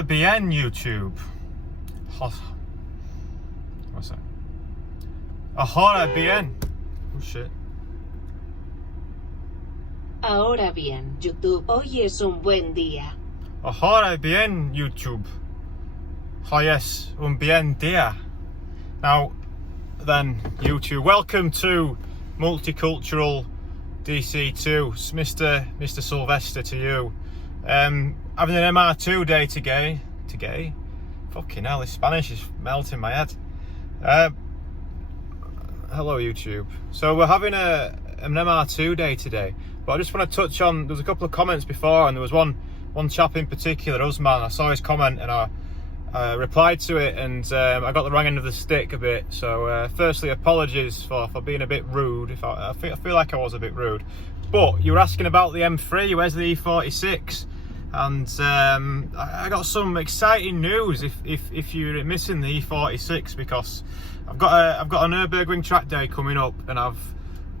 Ahora bien, YouTube. What's that? Ahora bien. Oh shit. Ahora bien, YouTube, hoy es un buen día. Ahora bien, YouTube. Hoy es un bien día. Now, then, YouTube, welcome to Multicultural DC2. It's Mr. Sylvester to you. Having an MR2 day today. Fucking hell, this Spanish is melting my head. Hello, YouTube. So we're having an MR2 day today, but I just want to touch on, there was a couple of comments before, and there was one chap in particular, Usman. I saw his comment and I replied to it, and I got the wrong end of the stick a bit. So firstly, apologies for being a bit rude. If I feel like I was a bit rude. But you were asking about the M3, where's the E46? And I got some exciting news if you're missing the E46, because I've got a Nürburgring track day coming up, and I've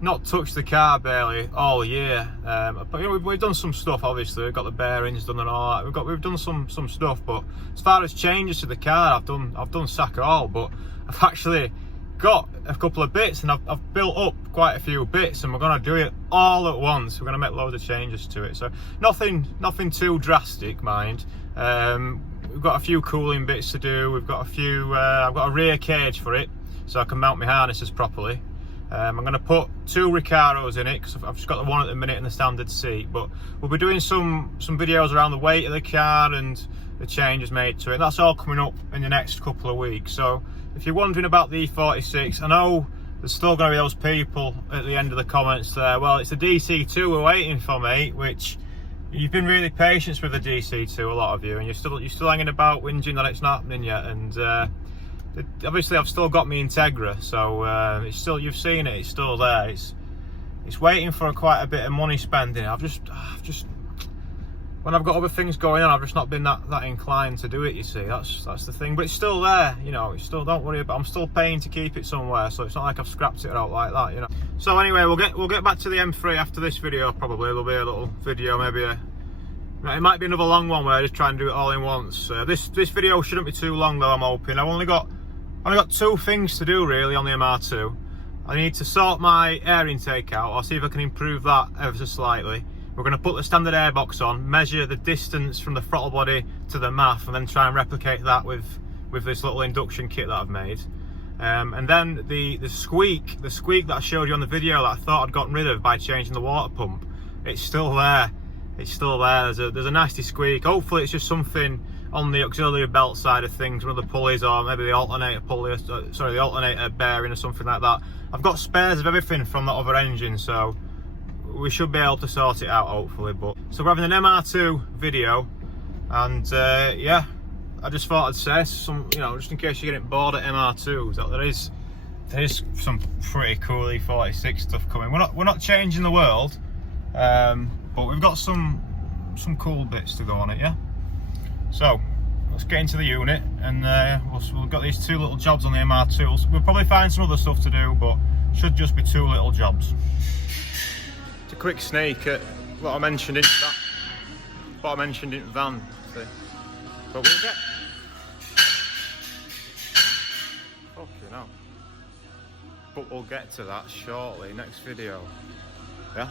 not touched the car barely all year. But you know, we've done some stuff. Obviously, we've got the bearings done and all that. We've done some stuff. But as far as changes to the car, I've done sack all. But I've actually got a couple of bits, and I've built up quite a few bits, and we're gonna do it all at once. We're gonna make loads of changes to it. So nothing too drastic, mind. We've got a few cooling bits to do. We've got a few. I've got a rear cage for it, so I can mount my harnesses properly. I'm going to put 2 Recaros in it, because I've just got the one at the minute in the standard seat. But we'll be doing some videos around the weight of the car and the changes made to it. That's all coming up in the next couple of weeks. So if you're wondering about the E46, I know there's still going to be those people at the end of the comments there. Well, it's the DC2 we're waiting for, mate. Which you've been really patient with the DC2, a lot of you, and you're still hanging about whinging that it's not happening yet. And obviously I've still got my Integra, so it's still, you've seen it, it's still there. It's waiting for quite a bit of money spending. I've just when I've got other things going on, I've just not been that inclined to do it, you see. That's the thing. But it's still there, you know. It's still, don't worry about, I'm still paying to keep it somewhere, so it's not like I've scrapped it out like that, you know. So anyway, we'll get back to the M3 after this video. Probably there'll be a little video, maybe it might be another long one where I just try and do it all in once. This video shouldn't be too long though, I'm hoping. I've only got 2 things to do really on the MR2. I need to sort my air intake out, or see if I can improve that ever so slightly. We're going to put the standard airbox on, measure the distance from the throttle body to the MAF, and then try and replicate that with this little induction kit that I've made. And then the squeak that I showed you on the video that I thought I'd gotten rid of by changing the water pump, it's still there. It's still there. There's a nasty squeak. Hopefully it's just something on the auxiliary belt side of things, one of the pulleys, or maybe the alternator pulley, the alternator bearing or something like that. I've got spares of everything from that other engine, so we should be able to sort it out hopefully. But so we're having an MR2 video, and yeah, I just thought I'd say some, you know, just in case you're getting bored at MR2s, that there is some pretty cool E46 stuff coming. We're not changing the world, but we've got some cool bits to go on it, yeah. So let's get into the unit, and we've got these 2 little jobs on the MR2. We'll probably find some other stuff to do, but should just be 2 little jobs. It's a quick sneak at what I mentioned in van, see. But we'll get. Fucking hell. But we'll get to that shortly, next video. Yeah.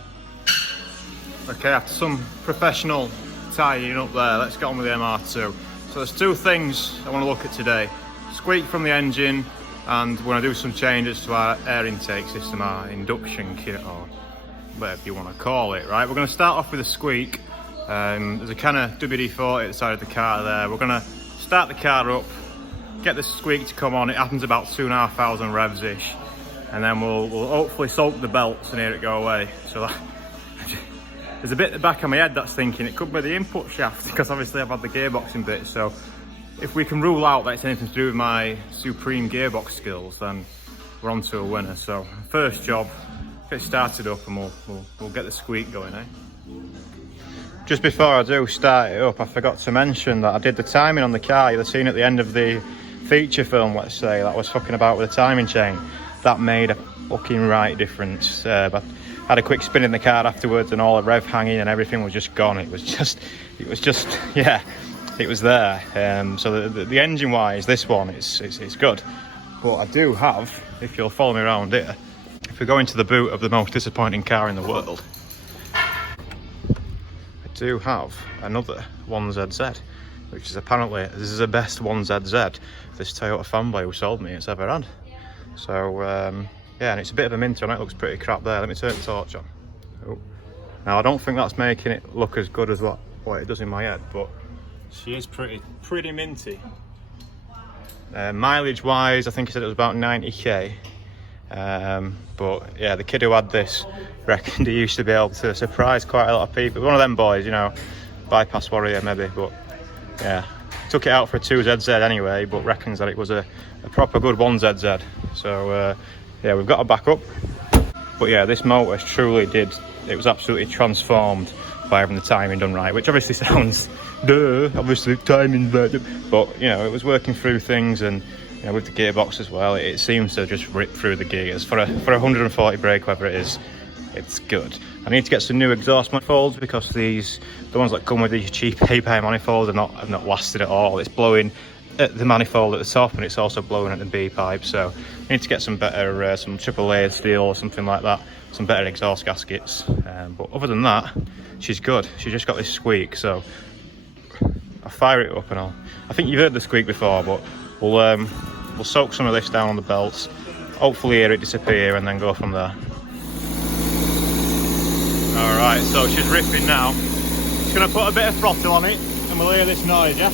Okay, after some professional tying up there, let's get on with the MR2. So there's 2 things I want to look at today. Squeak from the engine, and we're going to do some changes to our air intake system, our induction kit, or whatever you want to call it, right? We're going to start off with a squeak. There's a kind of WD-40 at the side of the car there. We're going to start the car up, get the squeak to come on. It happens about 2,500 revs-ish. And then we'll hopefully soak the belts and hear it go away. So that, there's a bit at the back of my head that's thinking it could be the input shaft, because obviously I've had the gearboxing bit. So if we can rule out that it's anything to do with my supreme gearbox skills, then we're on to a winner. So first job, get started up, and we'll get the squeak going, eh? Just before I do start it up, I forgot to mention that I did the timing on the car. You'll have seen at the end of the feature film, let's say, that I was fucking about with the timing chain. That made a fucking right difference. But I had a quick spin in the car afterwards, and all the rev hanging and everything was just gone. It was just, yeah. it was there. So the engine wise, this one it's good. But I do have, if you'll follow me around here, if we go into the boot of the most disappointing car in the world, I do have another 1ZZ, which is apparently, this is the best 1ZZ this Toyota fanboy who sold me it's ever had. So yeah, and it's a bit of a minter and it looks pretty crap there. Let me turn the torch on. Oh. Now I don't think that's making it look as good as what it does in my head, but she is pretty minty. Mileage wise, I think he said it was about 90k. But yeah, the kid who had this reckoned he used to be able to surprise quite a lot of people. One of them boys, you know, bypass warrior maybe, but yeah, took it out for a 2ZZ anyway, but reckons that it was a proper good 1ZZ. So yeah, we've got to back up. But yeah, this motor truly did, it was absolutely transformed by having the timing done right, which obviously sounds duh, obviously timing better, but you know, it was working through things, and you know, with the gearbox as well, it seems to just rip through the gears. For 140 brake, whatever it is, it's good. I need to get some new exhaust manifolds because the ones that come with these cheap A-pair manifolds have not lasted at all. It's blowing at the manifold at the top, and it's also blowing at the B pipe. So I need to get some better, some triple layered steel or something like that, some better exhaust gaskets. But other than that, she's good. She's just got this squeak, so I'll fire it up and I think you've heard the squeak before, but we'll soak some of this down on the belts, hopefully hear it disappear, and then go from there. Alright, so she's ripping now. Just gonna put a bit of throttle on it and we'll hear this noise, yeah?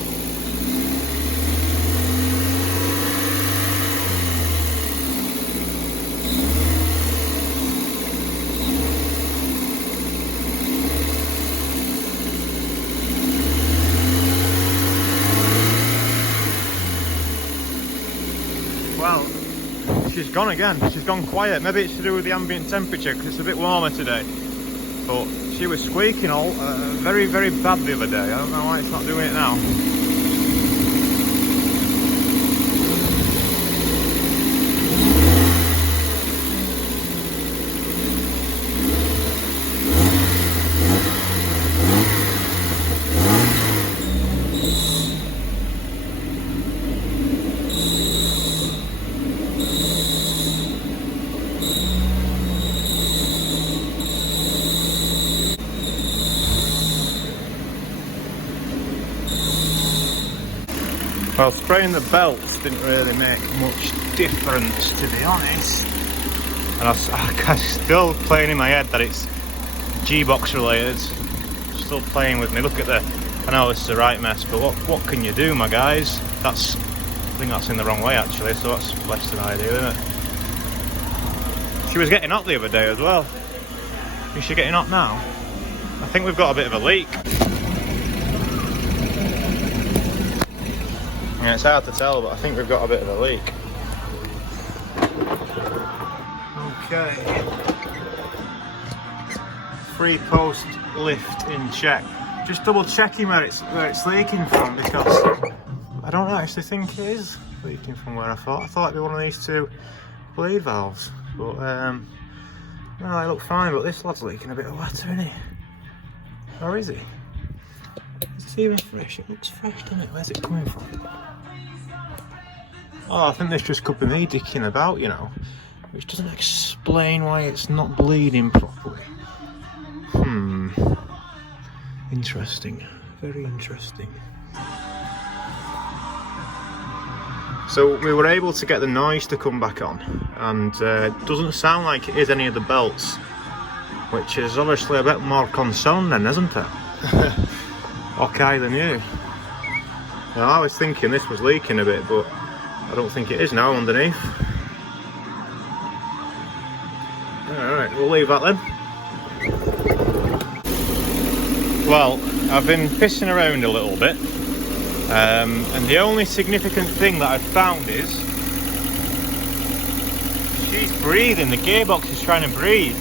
Well, she's gone again. She's gone quiet. Maybe it's to do with the ambient temperature because it's a bit warmer today. But she was squeaking all very, very bad the other day. I don't know why it's not doing it now. Well, spraying the belts didn't really make much difference, to be honest. And I'm still playing in my head that it's G-box related. Still playing with me. Look at I know this is a right mess, but what can you do, my guys? I think that's in the wrong way actually, so that's less than ideal, isn't it? She was getting hot the other day as well. Is she getting hot now? I think we've got a bit of a leak. Yeah, it's hard to tell, but I think we've got a bit of a leak. Okay. 3-post lift in check. Just double checking where it's leaking from, because I don't actually think it is leaking from where I thought. I thought it'd be one of these two bleed valves, but no, they look fine. But this lad's leaking a bit of water, isn't he? Or is he? Is it even fresh? It looks fresh, doesn't it? Where's it coming from? Oh, I think this just could be me dicking about, you know, which doesn't explain why it's not bleeding properly. Interesting. Very interesting. So we were able to get the noise to come back on, and it doesn't sound like it is any of the belts, which is obviously a bit more concern then, isn't it? Okay than you. Now, I was thinking this was leaking a bit, but I don't think it is now underneath. Alright, we'll leave that then. Well, I've been pissing around a little bit, and the only significant thing that I've found is she's breathing. The gearbox is trying to breathe.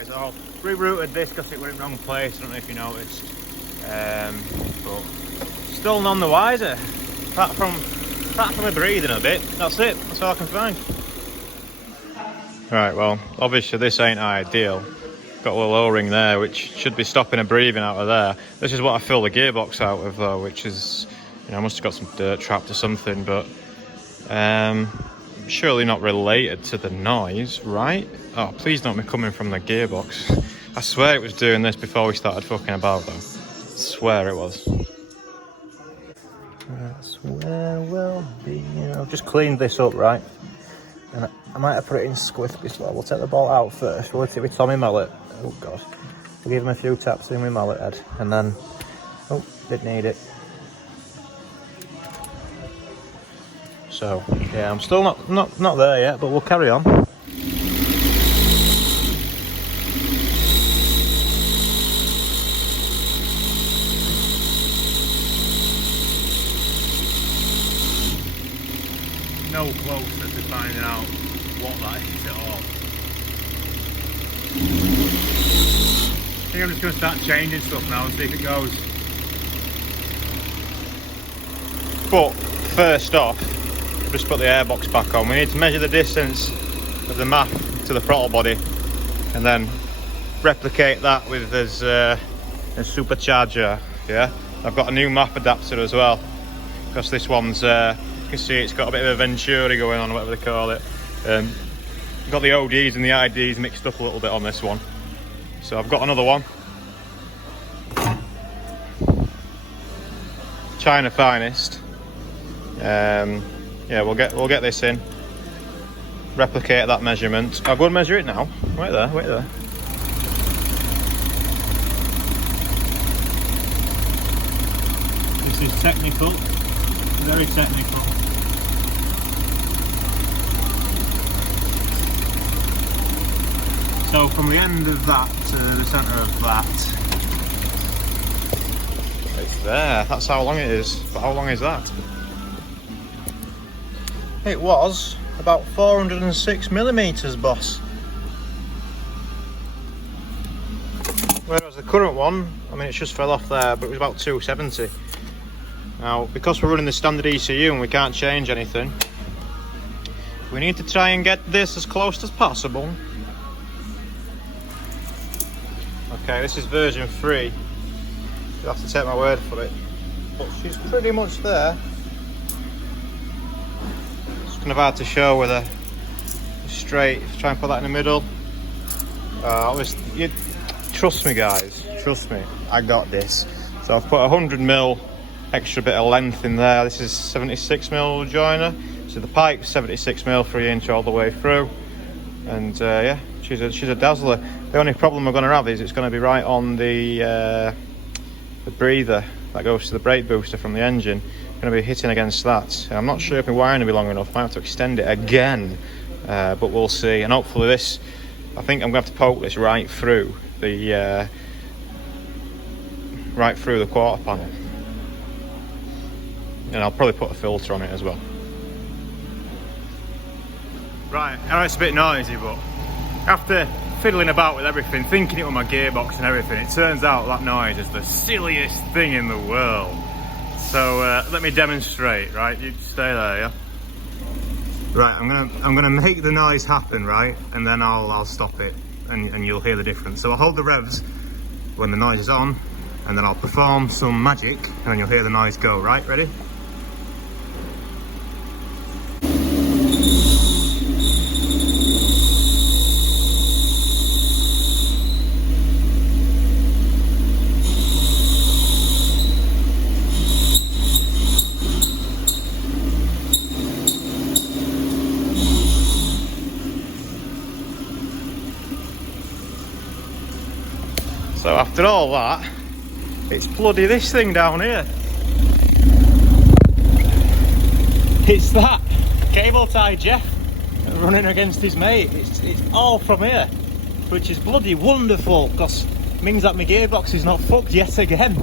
Right, so rerouted this because it went in the wrong place. I don't know if you noticed, but still none the wiser. Apart from me breathing a bit, that's it. That's all I can find. Right, well, obviously this ain't ideal. Got a little O-ring there, which should be stopping her breathing out of there. This is what I fill the gearbox out of, though, which is, you know, I must have got some dirt trapped or something, but surely not related to the noise, right? Oh, please don't be coming from the gearbox. I swear it was doing this before we started fucking about, though. I swear it was. I swear we'll be, you know, just cleaned this up, right? And I might have put it in squiff before. We'll take the bolt out first. We'll hit it with Tommy mallet. Oh god. We'll give him a few taps in with mallet head. And then, oh, didn't need it. So, yeah, I'm still not there yet, but we'll carry on. No closer to finding out what that is at all. I think I'm just going to start changing stuff now and see if it goes. But first off, just put the airbox back on. We need to measure the distance of the map to the throttle body and then replicate that with this a supercharger. Yeah, I've got a new map adapter as well because this one's you can see it's got a bit of a Venturi going on, whatever they call it. Got the ODs and the IDs mixed up a little bit on this one, so I've got another one. China finest. Yeah, we'll get this in, replicate that measurement. I'll go and measure it now. Wait there. This is technical, very technical. So from the end of that to the centre of that, it's there. That's how long it is. But how long is that? It was about 406 millimeters, boss. Whereas the current one, I mean, it just fell off there, but it was about 270. Now, because we're running the standard ECU and we can't change anything, we need to try and get this as close as possible. Okay, this is version 3. You'll have to take my word for it. But she's pretty much there. It's kind of hard to show with a straight. Try and put that in the middle. Trust me, guys. Trust me. I got this. So I've put 100mm extra bit of length in there. This is 76mm joiner. So the pipe's 76mm 3" all the way through. And yeah, she's a dazzler. The only problem we're going to have is it's going to be right on the breather that goes to the brake booster from the engine. Going to be hitting against that. I'm not sure if my wiring will be long enough. I might have to extend it again, but we'll see. And hopefully this, I think I'm going to have to poke this right through the quarter panel, and I'll probably put a filter on it as well. Right, I know it's a bit noisy, but after fiddling about with everything, thinking it was my gearbox and everything, it turns out that noise is the silliest thing in the world. So let me demonstrate, right? You stay there, yeah? Right, I'm gonna make the noise happen, right? And then I'll stop it and you'll hear the difference. So I'll hold the revs when the noise is on, and then I'll perform some magic and then you'll hear the noise go, right? Ready? So after all that, it's bloody this thing down here. It's that cable tie Jeff running against his mate. It's all from here, which is bloody wonderful because it means that my gearbox is not fucked yet again.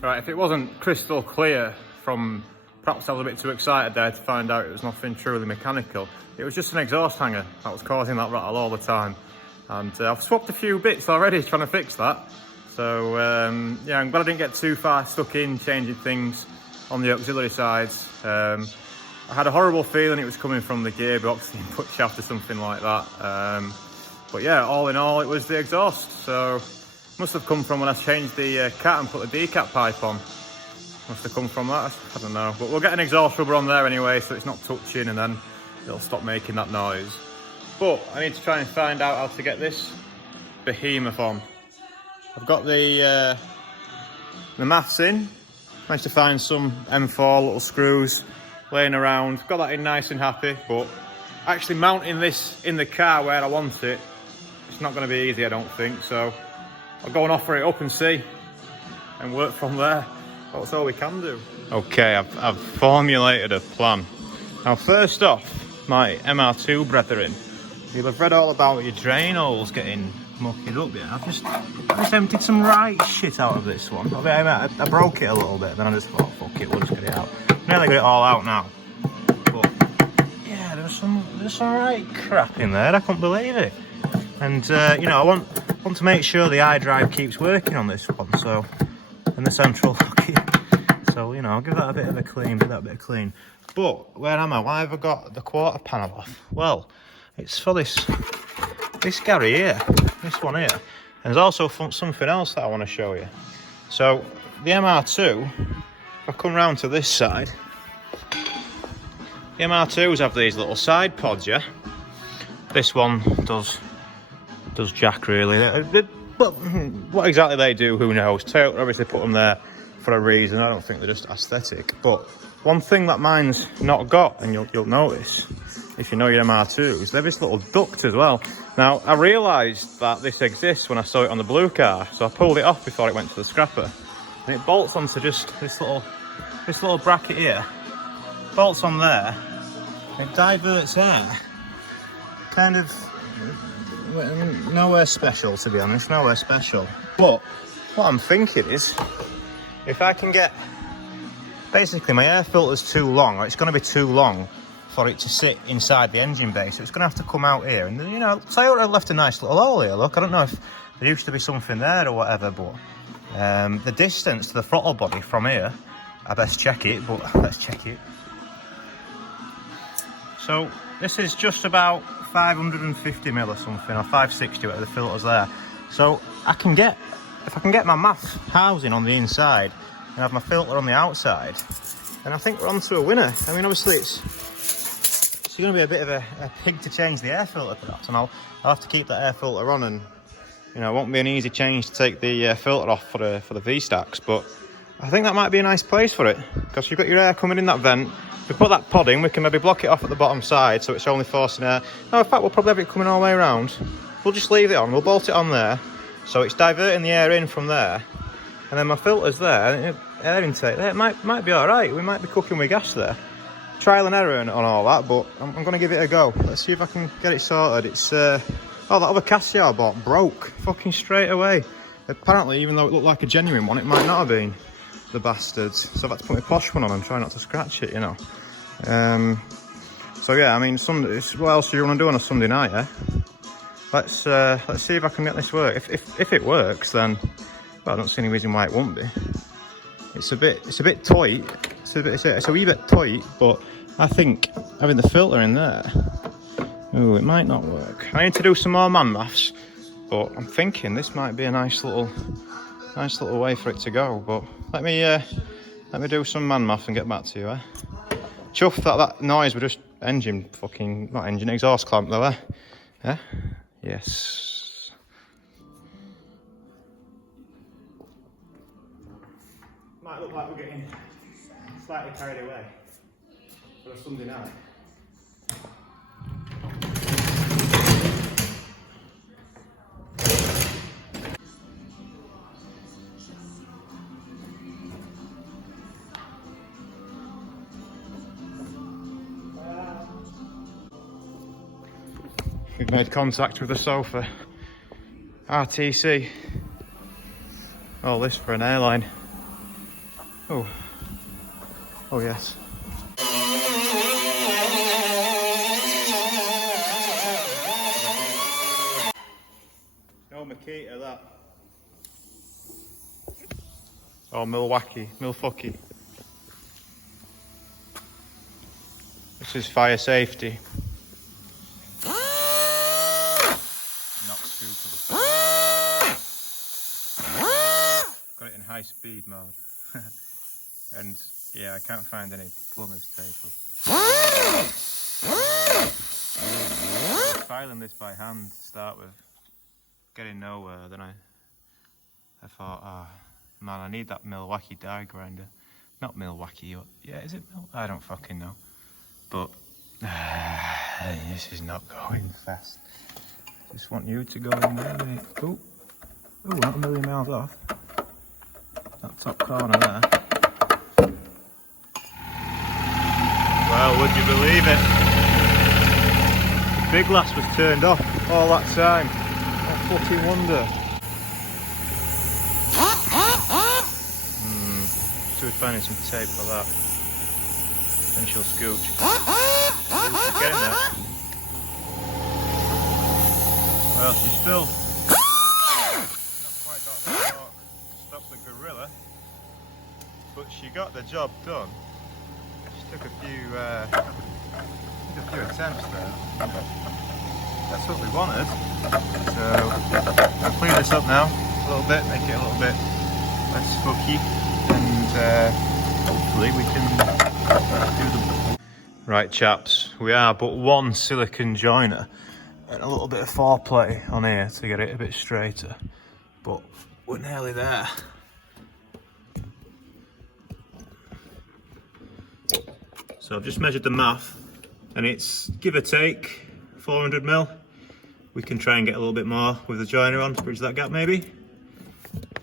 Right, if it wasn't crystal clear from, perhaps I was a bit too excited there to find out it was nothing truly mechanical. It was just an exhaust hanger that was causing that rattle all the time. And I've swapped a few bits already trying to fix that. So yeah, I'm glad I didn't get too far stuck in changing things on the auxiliary sides. I had a horrible feeling it was coming from the gearbox, the input shaft or something like that. But yeah, all in all, it was the exhaust. So must have come from when I changed the cat and put the decap pipe on. Must have come from that, I don't know. But we'll get an exhaust rubber on there anyway, so it's not touching, and then it'll stop making that noise. But I need to try and find out how to get this behemoth on. I've got the maths in. Managed to find some M4 little screws laying around. Got that in nice and happy, but actually mounting this in the car where I want it, it's not going to be easy, I don't think. So I'll go and offer it up and see, and work from there. That's all we can do. Okay, I've formulated a plan. Now, first off, my MR2 brethren, you'll have read all about your drain holes getting mucked up. Yeah, I've just emptied some right shit out of this one. I broke it a little bit, then I just thought, fuck it, we'll just get it out. Nearly got it all out now. But yeah, there's some right crap in there. I couldn't believe it. And you know, I want to make sure the iDrive keeps working on this one. So, and the central bucket. So, you know, I'll give that a bit of a clean, But where am I? Why have I got the quarter panel off? Well, it's for this Gary here, this one here. And there's also something else that I want to show you. So the MR2, if I come round to this side, the MR2s have these little side pods, yeah? This one does jack really. But what exactly they do, who knows? Toyota obviously put them there for a reason. I don't think they're just aesthetic. But one thing that mine's not got, and you'll notice if you know your MR2s, they have this little duct as well. Now, I realised that this exists when I saw it on the blue car, so I pulled it off before it went to the scrapper. And it bolts onto just this little bracket here. Bolts on there. It diverts air. Kind of nowhere special, to be honest, nowhere special. But what I'm thinking is, if I can get, basically my air filter's too long, or it's going to be too long for it to sit inside the engine bay, so it's going to have to come out here. And you know, Toyota left a nice little hole here, look. I don't know if there used to be something there or whatever, but the distance to the throttle body from here, I best check it, but let's check it. So this is just about 550 mil or something, or 560, whatever the filter's there. So if I can get my math housing on the inside and have my filter on the outside, then I think we're on to a winner. I mean, obviously it's going to be a bit of a pig to change the air filter perhaps, and I'll have to keep that air filter on, and you know, it won't be an easy change to take the filter off for the V-stacks, but I think that might be a nice place for it, because you've got your air coming in that vent. If we put that pod in, we can maybe block it off at the bottom side so it's only forcing air. No, in fact, we'll probably have it coming all the way around. We'll just leave it on, we'll bolt it on there, so it's diverting the air in from there, and then my filter's there, air intake there. It might be alright, we might be cooking with gas there. Trial and error on all that, but I'm going to give it a go. Let's see if I can get it sorted. It's oh, that other Casio I bought broke fucking straight away. Apparently, even though it looked like a genuine one, it might not have been, the bastards. So I've had to put my posh one on and try not to scratch it, you know. So yeah, I mean, what else do you want to do on a Sunday night, eh? Let's see if I can make this work. If it works, then well, I don't see any reason why it won't be. It's a bit tight. It's a wee bit tight, but I think having the filter in there, oh, it might not work. I need to do some more man maths, but I'm thinking this might be a nice little way for it to go. But let me do some man math and get back to you, eh? Chuff that noise with just exhaust clamp though, eh? Yeah? Yes. Might look like we're getting slightly carried away for a Sunday night. We've made contact with the sofa. RTC. All this for an airline. Oh. Oh yes. Makita, that. Oh, Milwaukee. This is fire safety. Not scooping. Got it in high speed mode. And yeah, I can't find any plumber's tape. Filing this by hand to start with, getting nowhere. Then I thought, oh man, I need that Milwaukee die grinder. Not Milwaukee, yeah, is it? I don't fucking know. But this is not going fast. Just want you to go in there, mate. Oh, not a million miles off. That top corner there. Well, would you believe it? The big glass was turned off all that time. I fucking wonder. So we're finding some tape for that. Then she'll scooch. She's getting there. Well, she's still not quite got the torque to stop the gorilla, but she got the job done. She took a few attempts there. That's what we wanted. So I'll clean this up now a little bit, make it a little bit less funky, and hopefully we can do the... Right chaps, we are but one silicone joiner and a little bit of foreplay on here to get it a bit straighter, but we're nearly there. So I've just measured the math and it's give or take 400 mil. We can try and get a little bit more with the joiner on to bridge that gap maybe.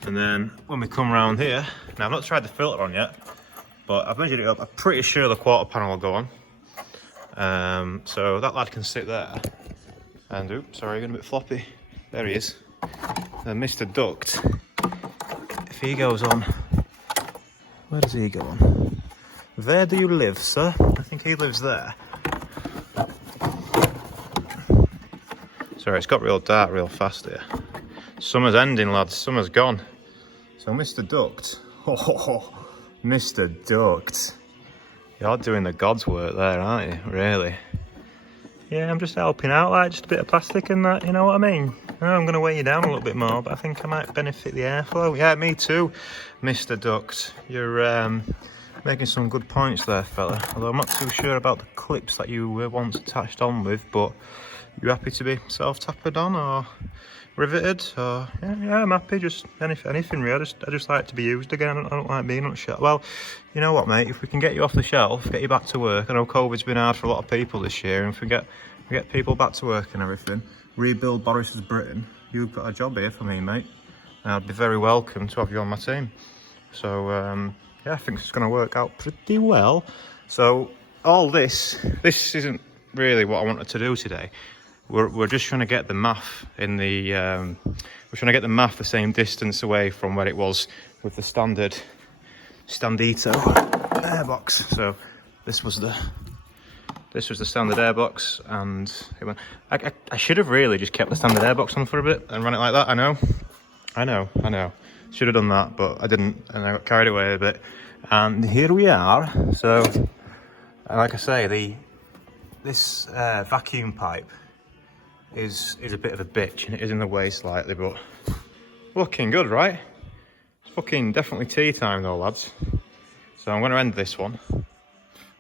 And then when we come around here, now I've not tried the filter on yet, but I've measured it up. I'm pretty sure the quarter panel will go on. So that lad can sit there. And oops, sorry, getting a bit floppy. There he is. Then Mr. Duct, if he goes on, where does he go on? Where do you live, sir? I think he lives there. Sorry, it's got real dark real fast here. Summer's ending, lads. Summer's gone. So Mr. Duct, oh, Mr. Duct, you're doing the God's work there, aren't you? Really? Yeah, I'm just helping out, like just a bit of plastic and that, you know what I mean? I know I'm going to weigh you down a little bit more, but I think I might benefit the airflow. Yeah, me too, Mr. Duct. You're making some good points there, fella. Although I'm not too sure about the clips that you were once attached on with, but you happy to be self-tapered on or riveted? Or yeah, I'm happy. Just anything really. I just like to be used again. I don't like being on shelf. Well, you know what, mate? If we can get you off the shelf, get you back to work. I know COVID's been hard for a lot of people this year, and if we get people back to work and everything, rebuild Boris's Britain. You've got a job here for me, mate. And I'd be very welcome to have you on my team. So yeah, I think it's going to work out pretty well. So all this isn't really what I wanted to do today. We're just trying to get the math in the we're trying to get the math the same distance away from where it was with the standard Standito airbox. So this was the standard airbox, and it went, I should have really just kept the standard airbox on for a bit and run it like that. I know. Should have done that, but I didn't, and I got carried away a bit. And here we are. So, like I say, this vacuum pipe is a bit of a bitch, and it is in the way slightly, but looking good, right? It's fucking definitely tea time though, lads. So I'm going to end this one.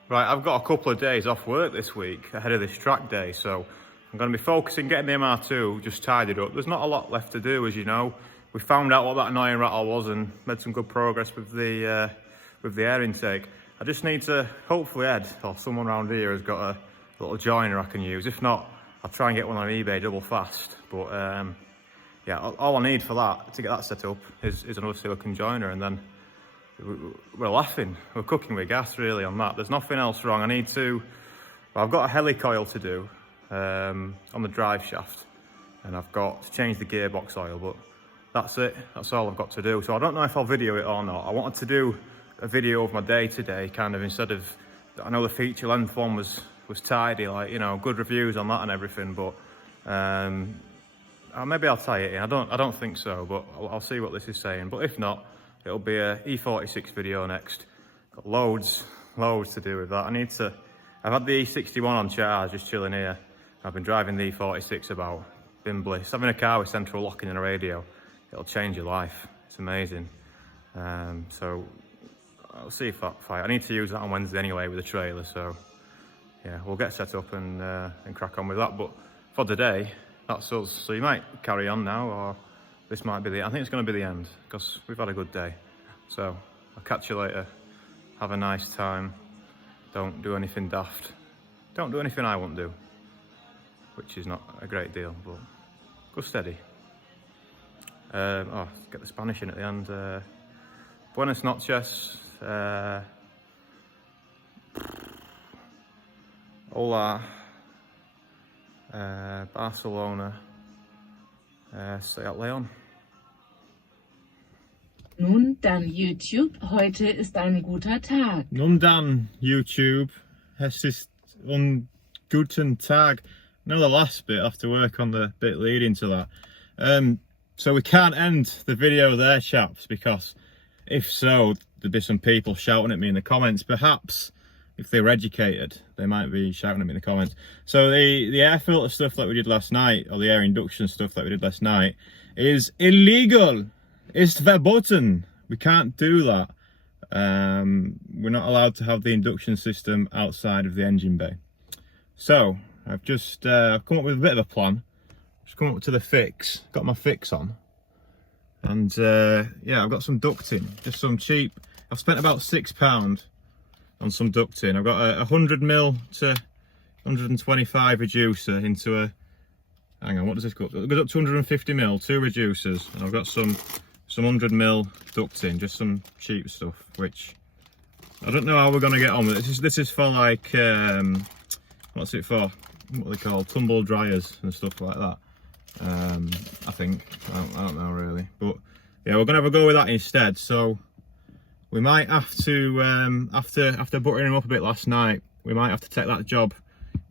Right, I've got a couple of days off work this week ahead of this track day, so I'm going to be focusing getting the MR2 just tidied up. There's not a lot left to do, as you know. We found out what that annoying rattle was and made some good progress with the air intake. I just need to, hopefully Ed or someone around here has got a little joiner I can use. If not, I'll try and get one on eBay double fast. But yeah, all I need for that, to get that set up, is another silicone joiner, and then we're laughing. We're cooking with gas really on that. There's nothing else wrong. I've got a helicoil to do on the drive shaft, and I've got to change the gearbox oil, but that's it. That's all I've got to do. So I don't know if I'll video it or not. I wanted to do a video of my day today, kind of, instead of, I know the feature length one was tidy, like, you know, good reviews on that and everything, but maybe I'll tie it in. I don't think so, but I'll see what this is saying. But if not, it'll be a E46 video next. Got loads to do with that. I've had the E61 on charge, just chilling here. I've been driving the E46 about. Been bliss. Having a car with central locking and a radio, it'll change your life. It's amazing. So I'll see if I need to use that on Wednesday anyway with the trailer. So yeah, we'll get set up and crack on with that. But for today, that's us. So you might carry on now, or this might be I think it's going to be the end, because we've had a good day. So I'll catch you later. Have a nice time. Don't do anything daft. Don't do anything I won't do, which is not a great deal, but go steady. Get the Spanish in at the end. Buenas noches. Hola. Barcelona. Seat Leon. Nun dann YouTube, heute ist ein guter Tag. Nun dann YouTube, es ist un guten Tag. Know the last bit, I have to work on the bit leading to that. So we can't end the video there, chaps, because if so, there'd be some people shouting at me in the comments. Perhaps if they were educated, they might be shouting at me in the comments. So the air filter stuff that we did last night, or the air induction stuff that we did last night, is illegal. Ist verboten. We can't do that. We're not allowed to have the induction system outside of the engine bay. So I've just come up with a bit of a plan. Just come up to the fix. Got my fix on, and yeah, I've got some ducting. Just some cheap. I've spent about £6 on some ducting. I've got a 100mm to 125 reducer into a. Hang on, what does this go up to? It goes up to 150mm, 2 reducers, and I've got some 100mm ducting, just some cheap stuff, which I don't know how we're gonna get on with it. This is for like what's it for? What are they called? Tumble dryers and stuff like that. I think I don't know really, but yeah, we're gonna have a go with that instead. So we might have to after buttering him up a bit last night, we might have to take that job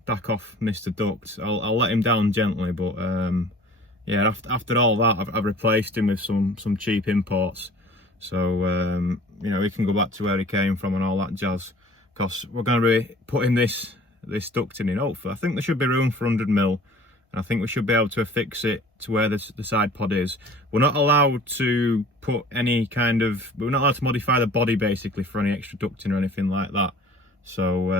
back off Mr. Duct. I'll let him down gently, but yeah, after all that, I've replaced him with some cheap imports. So you know, he can go back to where he came from and all that jazz. Because we're going to be putting this ducting in. Hopefully, I think there should be room for 100mm, and I think we should be able to affix it to where the side pod is. We're not allowed to put any kind of. We're not allowed to modify the body basically for any extra ducting or anything like that. So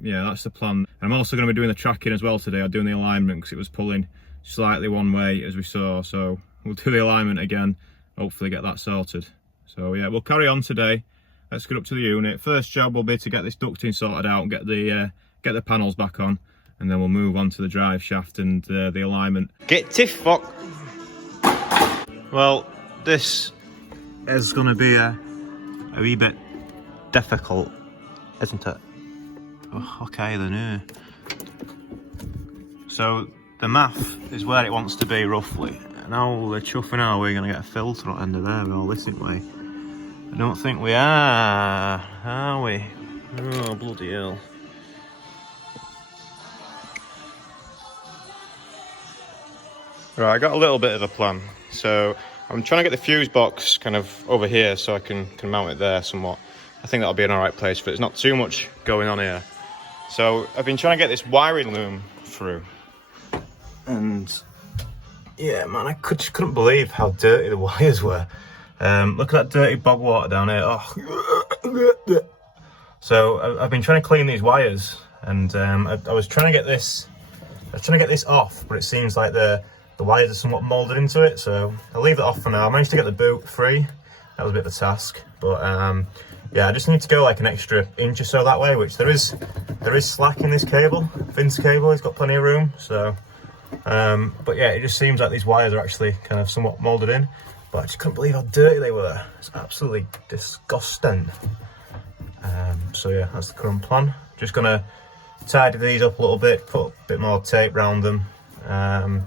yeah, that's the plan. And I'm also going to be doing the tracking as well today. I'm doing the alignment because it was pulling slightly one way as we saw, so we'll do the alignment again, hopefully get that sorted. So yeah, we'll carry on today. Let's get up to the unit. First job will be to get this ducting sorted out and get the panels back on, and then we'll move on to the drive shaft and the alignment. Get tiff fuck. Well, this is going to be a wee bit difficult, isn't it? Oh, okay then. So the math is where it wants to be roughly. And how the chuffing are we going to get a filter at the end of there with all this in way? I don't think we are we? Oh, bloody hell. Right, I got a little bit of a plan. So I'm trying to get the fuse box kind of over here so I can mount it there somewhat. I think that'll be an alright place for it. There's not too much going on here. So I've been trying to get this wiring loom through. And yeah, man, I just couldn't believe how dirty the wires were. Look at that dirty bog water down here. Oh. So I've been trying to clean these wires, and I was trying to get this. Off, but it seems like the wires are somewhat moulded into it. So I'll leave it off for now. I managed to get the boot free. That was a bit of a task, but yeah, I just need to go like an extra inch or so that way, which there is slack in this cable. Vince cable, it's got plenty of room. So. But yeah, it just seems like these wires are actually kind of somewhat moulded in, but I just couldn't believe how dirty they were. It's absolutely disgusting. So yeah, that's the current plan. Just gonna tidy these up a little bit, put a bit more tape around them, and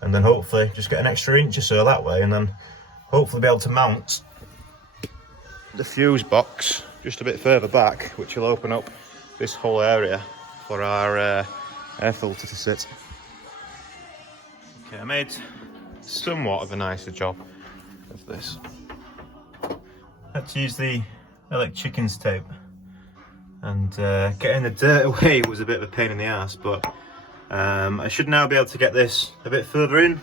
then hopefully just get an extra inch or so that way, and then hopefully be able to mount the fuse box just a bit further back, which will open up this whole area for our air filter to sit. Okay, I made somewhat of a nicer job of this. I had to use the like chicken's tape, and getting the dirt away was a bit of a pain in the ass, but I should now be able to get this a bit further in,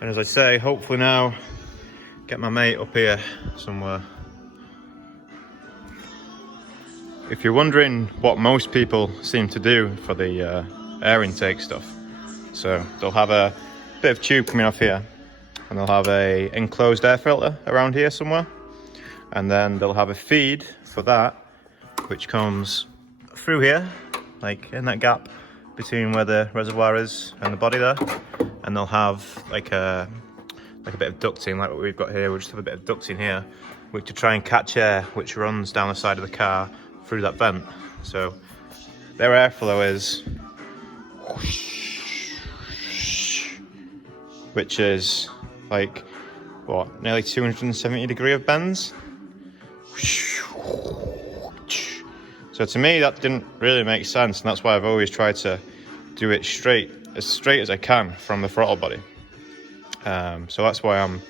and as I say, hopefully now get my mate up here somewhere. If you're wondering what most people seem to do for the air intake stuff, so they'll have a bit of tube coming off here, and they'll have a enclosed air filter around here somewhere, and then they'll have a feed for that which comes through here, like in that gap between where the reservoir is and the body there, and they'll have like a bit of ducting like what we've got here. We'll just have a bit of ducting here which to try and catch air which runs down the side of the car through that vent. So their airflow is which is like what, nearly 270 degree of bends. So to me that didn't really make sense, and that's why I've always tried to do it as straight as I can from the throttle body. So that's why I'm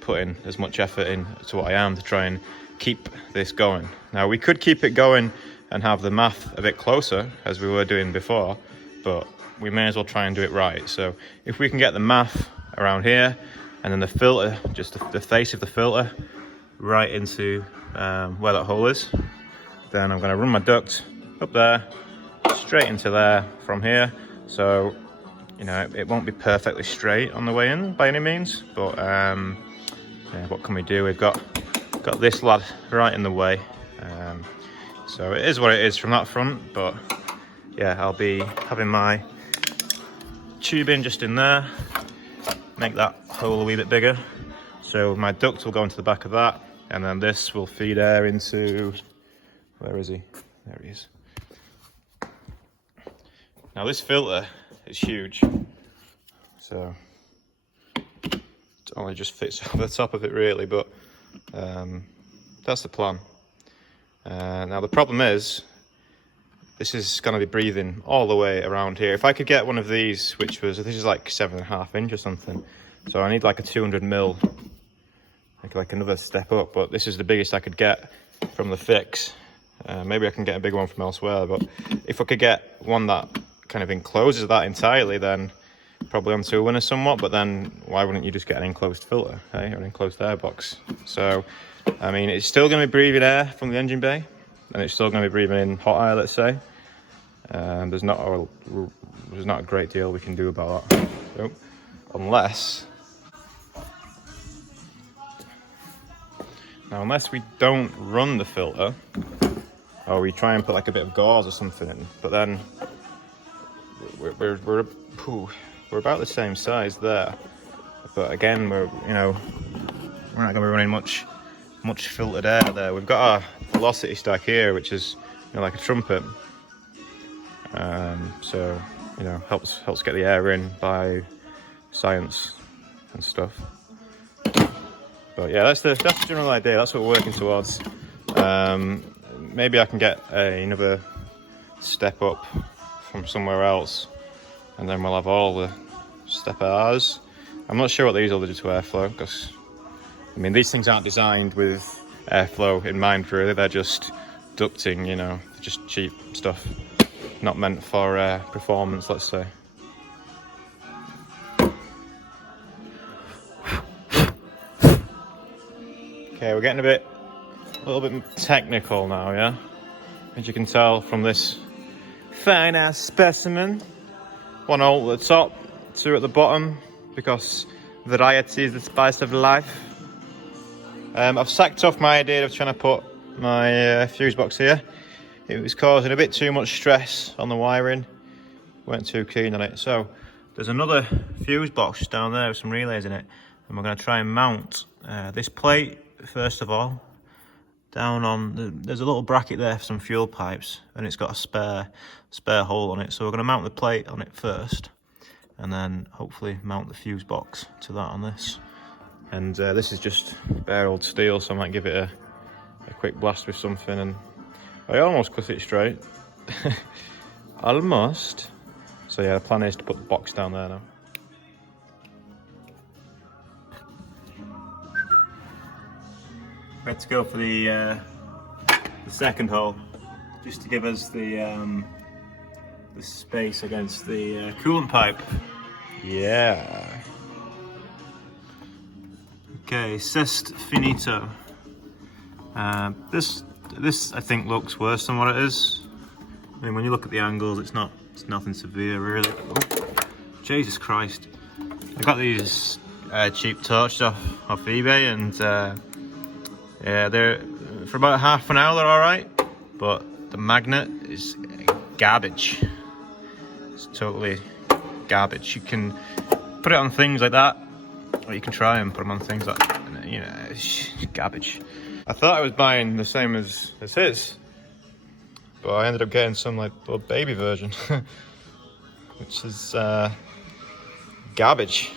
putting as much effort in to what I am to try and keep this going. Now we could keep it going and have the math a bit closer as we were doing before, but we may as well try and do it right. So if we can get the math around here, and then the filter, just the face of the filter right into where that hole is, then I'm going to run my duct up there, straight into there from here. So, you know, it won't be perfectly straight on the way in by any means, but yeah, what can we do? We've got this lad right in the way. So it is what it is from that front, but yeah, I'll be having my tubing just in there, make that hole a wee bit bigger. So my duct will go into the back of that, and then this will feed air into, where is he? There he is. Now this filter is huge, so it only just fits over the top of it really, but that's the plan. Now the problem is, this is going to be breathing all the way around here. If I could get one of these, which was, this is like 7.5 inch or something, so I need like a 200 mil, like another step up, but this is the biggest I could get from the fix. Maybe I can get a bigger one from elsewhere, but if I could get one that kind of encloses that entirely, then probably onto a winner somewhat, but then why wouldn't you just get an enclosed filter, or an enclosed air box? So, I mean, it's still going to be breathing air from the engine bay, and it's still going to be breathing in hot air, let's say. There's not a great deal we can do about that. So, unless we don't run the filter, or we try and put like a bit of gauze or something in, but then we're about the same size there. But again, we're not going to be running much filtered air there. We've got our velocity stack here, which is like a trumpet. So helps get the air in by science and stuff. But yeah, that's the general idea. That's what we're working towards. Maybe I can get another step up from somewhere else, and then we'll have all the step R's. I'm not sure what these will do to airflow, because I mean these things aren't designed with airflow in mind really. They're just ducting, just cheap stuff, not meant for performance, let's say. Okay, we're getting a little bit technical now, yeah? As you can tell from this fine ass specimen. 1 hole at the top, 2 at the bottom, because variety is the spice of life. I've sacked off my idea of trying to put my fuse box here. It was causing a bit too much stress on the wiring. Weren't too keen on it. So there's another fuse box down there with some relays in it, and we're going to try and mount this plate first of all down on there's a little bracket there for some fuel pipes, and it's got a spare hole on it. So we're going to mount the plate on it first, and then hopefully mount the fuse box to that on this. And this is just bare old steel, so I might give it a quick blast with something, and I almost cut it straight. Almost. So yeah, the plan is to put the box down there now. had to go for the second hole, just to give us the space against the coolant pipe. Yeah. Okay, c'est finito. This I think looks worse than what it is. I mean, when you look at the angles, it's nothing severe really. Oh, Jesus Christ! I got these cheap torches off eBay, and yeah, they're for about half an hour they're all right, but the magnet is garbage. It's totally garbage. You can put it on things like that, or you can try and put them on things like, you know, it's garbage. I thought I was buying the same as his, but I ended up getting some like little baby version, which is garbage.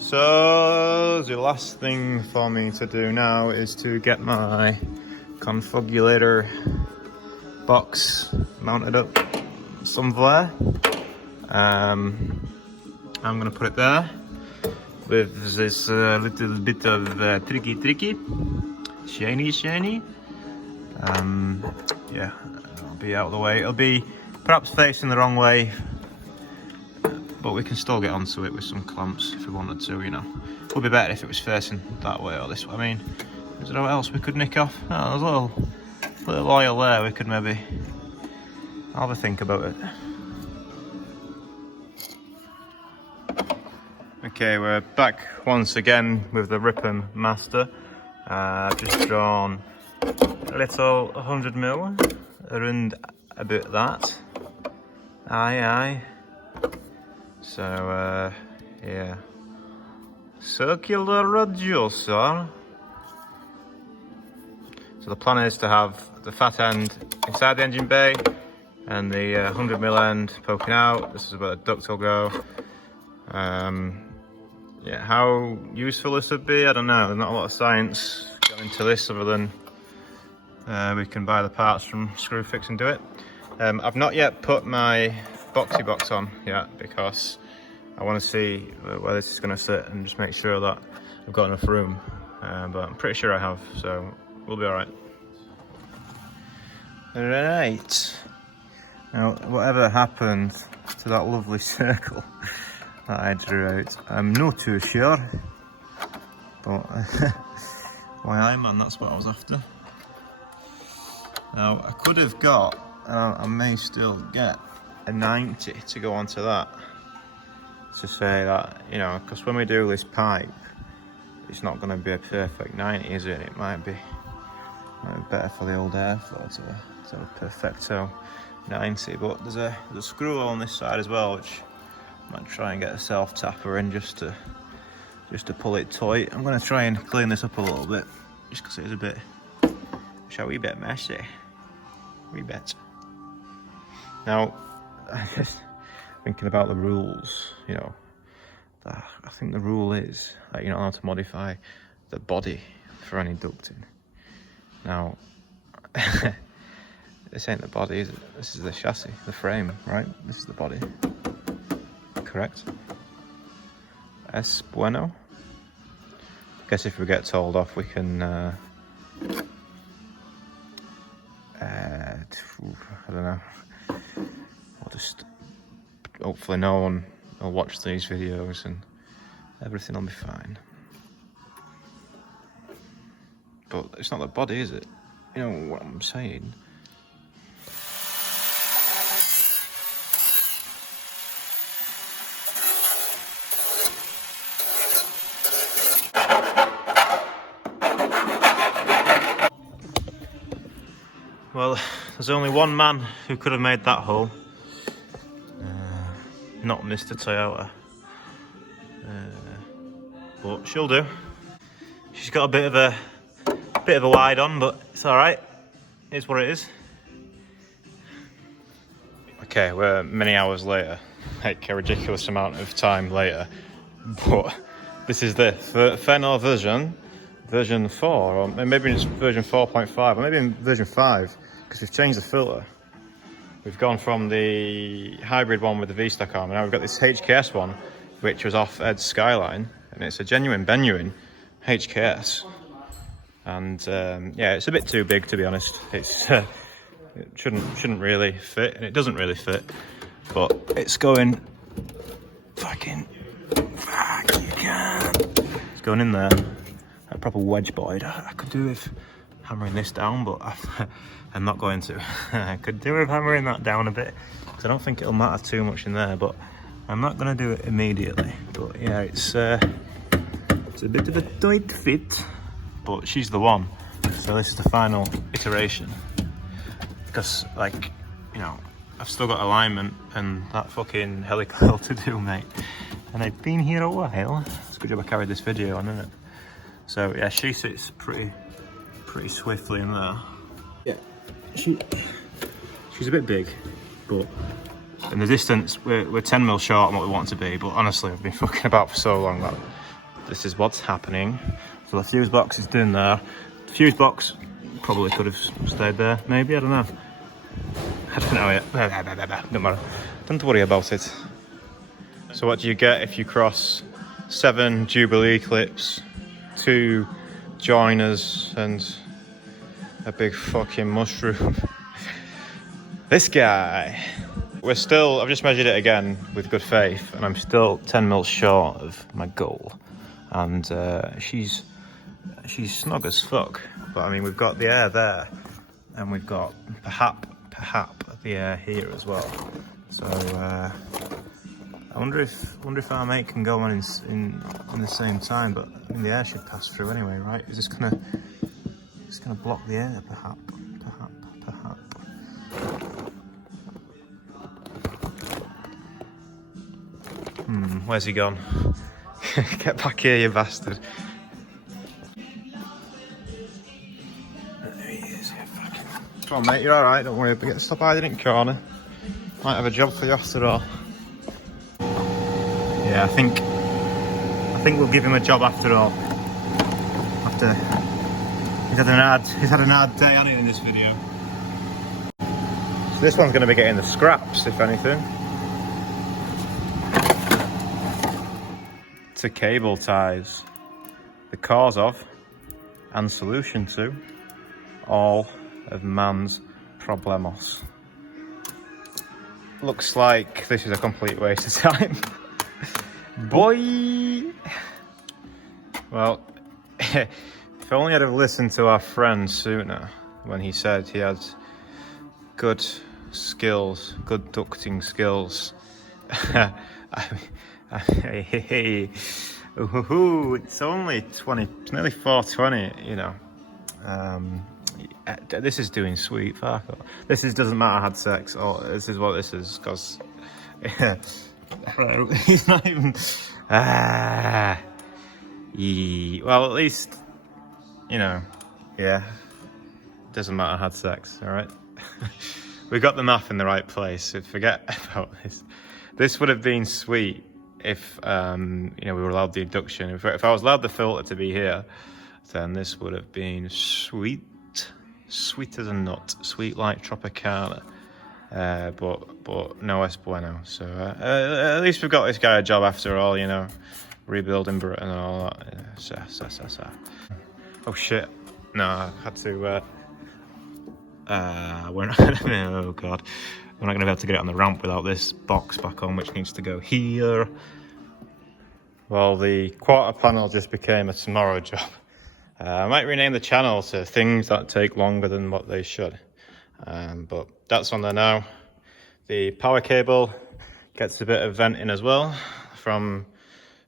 So the last thing for me to do now is to get my configurator box mounted up somewhere. I'm gonna put it there with this little bit of tricky, shiny. Yeah, it'll be out of the way. It'll be perhaps facing the wrong way, but we can still get onto it with some clamps if we wanted to, you know. It would be better if it was facing that way or this way. I mean, is there what else we could nick off? Oh, there's a little oil there. We could maybe have a think about it. Okay, we're back once again with the Ripon Master. I've just drawn a little 100mm, around about that. Aye. So, yeah. Circular radiuser. So the plan is to have the fat end inside the engine bay and the 100mm end poking out. This is where the duct will go. Yeah, how useful this would be, I don't know. There's not a lot of science going into this other than we can buy the parts from Screwfix and do it. I've not yet put my boxy box on yet because I want to see where this is going to sit and just make sure that I've got enough room. But I'm pretty sure I have, so we'll be alright. Right. Now, whatever happened to that lovely circle that I drew out, I'm not too sure, but why I man, that's what I was after. Now I could have got, I may still get a 90 to go onto that, to say that, you know, because when we do this pipe, it's not going to be a perfect 90, is it? It might be better for the old airflow to a perfecto 90, but there's a screw hole on this side as well, which I might try and get a self tapper in just to pull it tight. I'm going to try and clean this up a little bit, just because it is a bit, a wee bit messy. Wee bit. Now, thinking about the rules, you know, I think the rule is that you're not allowed to modify the body for any ducting. Now, this ain't the body, is it? This is the chassis, the frame, right? This is the body. Correct? Es bueno. I guess if we get told off, we can I don't know. I'll just, hopefully no one will watch these videos and everything will be fine. But it's not the body, is it? You know what I'm saying? Well, there's only one man who could have made that hole. Not Mr. Toyota. But she'll do. She's got a bit of a wide on, but it's alright. It's what it is. Okay, we're many hours later. Like a ridiculous amount of time later. But this is the final version 4, or maybe it's version 4.5, or maybe in version 5, because we've changed the filter. We've gone from the hybrid one with the V-stock arm, and now we've got this HKS one, which was off Ed's Skyline, and it's a genuine HKS. and yeah, it's a bit too big, to be honest. It's it shouldn't really fit, and it doesn't really fit, but it's going fucking fuck, you can. It's going in there. A proper wedge board. I could do with hammering this down, but I'm not going to. I could do with hammering that down a bit, because I don't think it'll matter too much in there, but I'm not going to do it immediately. But yeah, it's a bit of a tight fit, but she's the one. So this is the final iteration, because, like, you know, I've still got alignment and that fucking helical to do, mate. And I've been here a while. It's a good job I carried this video on, isn't it? So yeah, she sits pretty swiftly in there. Yeah, she's a bit big, but in the distance we're 10 mil short on what we want to be. But honestly, I've been fucking about for so long that this is what's happening. So the fuse box is doing there. The fuse box probably could have stayed there, maybe, I don't know. I don't know yet. Don't matter. Don't worry about it. So what do you get if you cross 7 Jubilee clips, 2 joiners, and a big fucking mushroom? This guy. I've just measured it again with good faith, and I'm still 10 mil short of my goal. And she's snug as fuck. But I mean, we've got the air there, and we've got perhaps the air here as well. So I wonder if our mate can go on in the same time, but I mean the air should pass through anyway, right? Is this gonna block the air, perhaps? Where's he gone? Get back here, you bastard. There he is, yeah, fucking. Come on, mate, you're alright, don't worry, but stop hiding in the corner. Might have a job for you after all. Yeah, I think we'll give him a job after all. After he's had an hard day on it in this video. So this one's going to be getting the scraps, if anything. To cable ties, the cause of and solution to all of man's problemos. Looks like this is a complete waste of time. Boy! Well, if only I'd have listened to our friend sooner when he said he had good skills, good ducting skills. It's only 20, it's nearly 4:20, you know. This is doing sweet. Fuck. This doesn't matter. I had sex. Oh, this is what this is, because he's not even. Well, at least, you know, yeah. Doesn't matter. I had sex. All right. We got the math in the right place. So forget about this. This would have been sweet if you know, we were allowed the induction. If I was allowed the filter to be here, then this would have been sweet as a nut, sweet like Tropicana. But no es bueno. So at least we've got this guy a job after all, you know, rebuilding Britain and all that. Oh shit! No, I had to. We're not. Oh god. We're not going to be able to get it on the ramp without this box back on, which needs to go here. Well, the quarter panel just became a tomorrow job. I might rename the channel to things that take longer than what they should. But that's on there now. The power cable gets a bit of venting as well from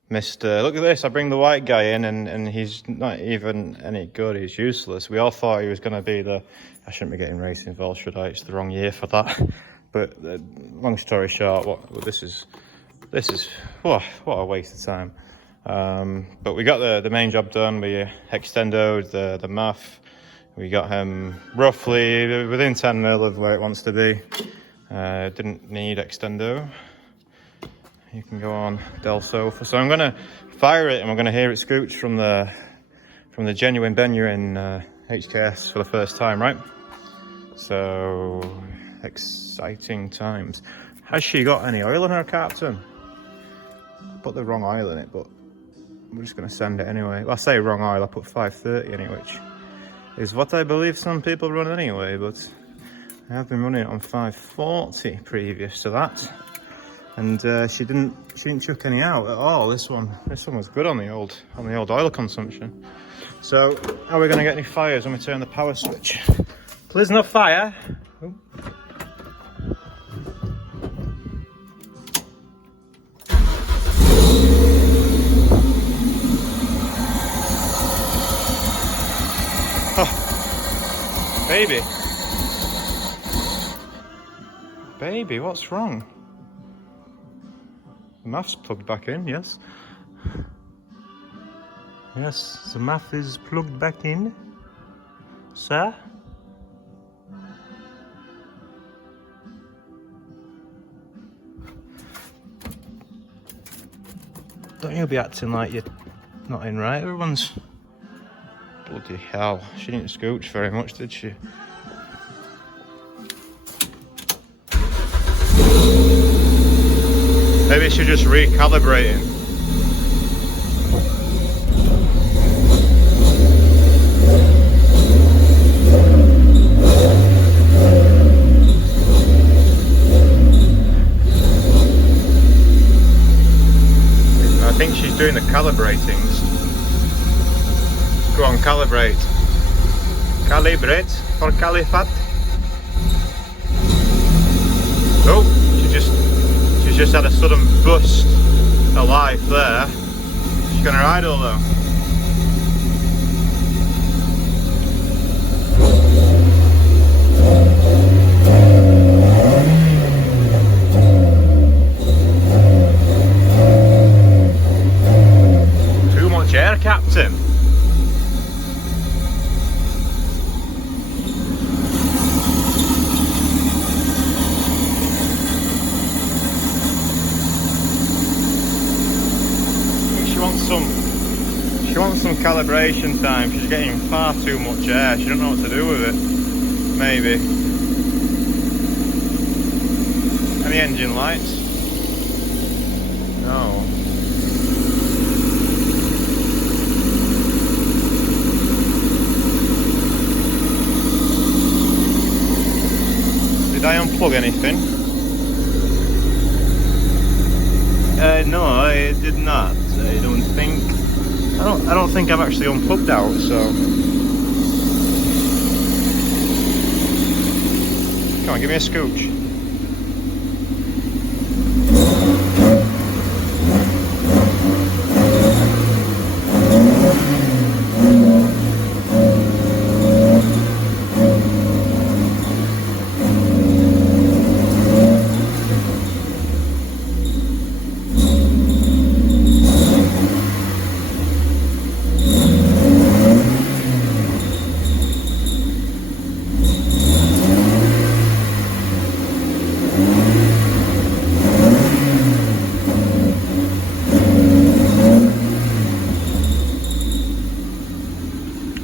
Mr. Look at this, I bring the white guy in and he's not even any good, he's useless. We all thought he was going to be I shouldn't be getting race involved, should I? It's the wrong year for that. But long story short, this is what a waste of time. But we got the main job done. We extendoed the MAF. We got him roughly within 10 mil of where it wants to be. Didn't need extendo. You can go on Del Sofa. So I'm gonna fire it and we're gonna hear it scooch from the genuine Benya in HKS for the first time, right? So exciting times. Has she got any oil in her, Captain? Put the wrong oil in it, but we're just going to send it anyway. Well, I say wrong oil, I put 530 in it, which is what I believe some people run anyway, but I have been running it on 540 previous to that, and she didn't chuck any out at all. This one was good on the old oil consumption. So are we going to get any fires when we turn the power switch? Please no fire. Oh. Oh. Baby, what's wrong? The math's plugged back in, yes. Yes, the math is plugged back in, sir. Don't you be acting like you're not in right, everyone's... Bloody hell, she didn't scooch very much, did she? Maybe she's just recalibrating. I think she's doing the calibratings. Go on, calibrate. Calibrate for califat. Oh, she's just had a sudden burst of life there. She's gonna idle though. Too much air, Captain. She wants some calibration time. She's getting far too much air. She doesn't know what to do with it. Maybe. Any engine lights? No. Did I unplug anything? No, I did not. I don't think. I don't think I've actually unplugged out, so. Come on, give me a scooch.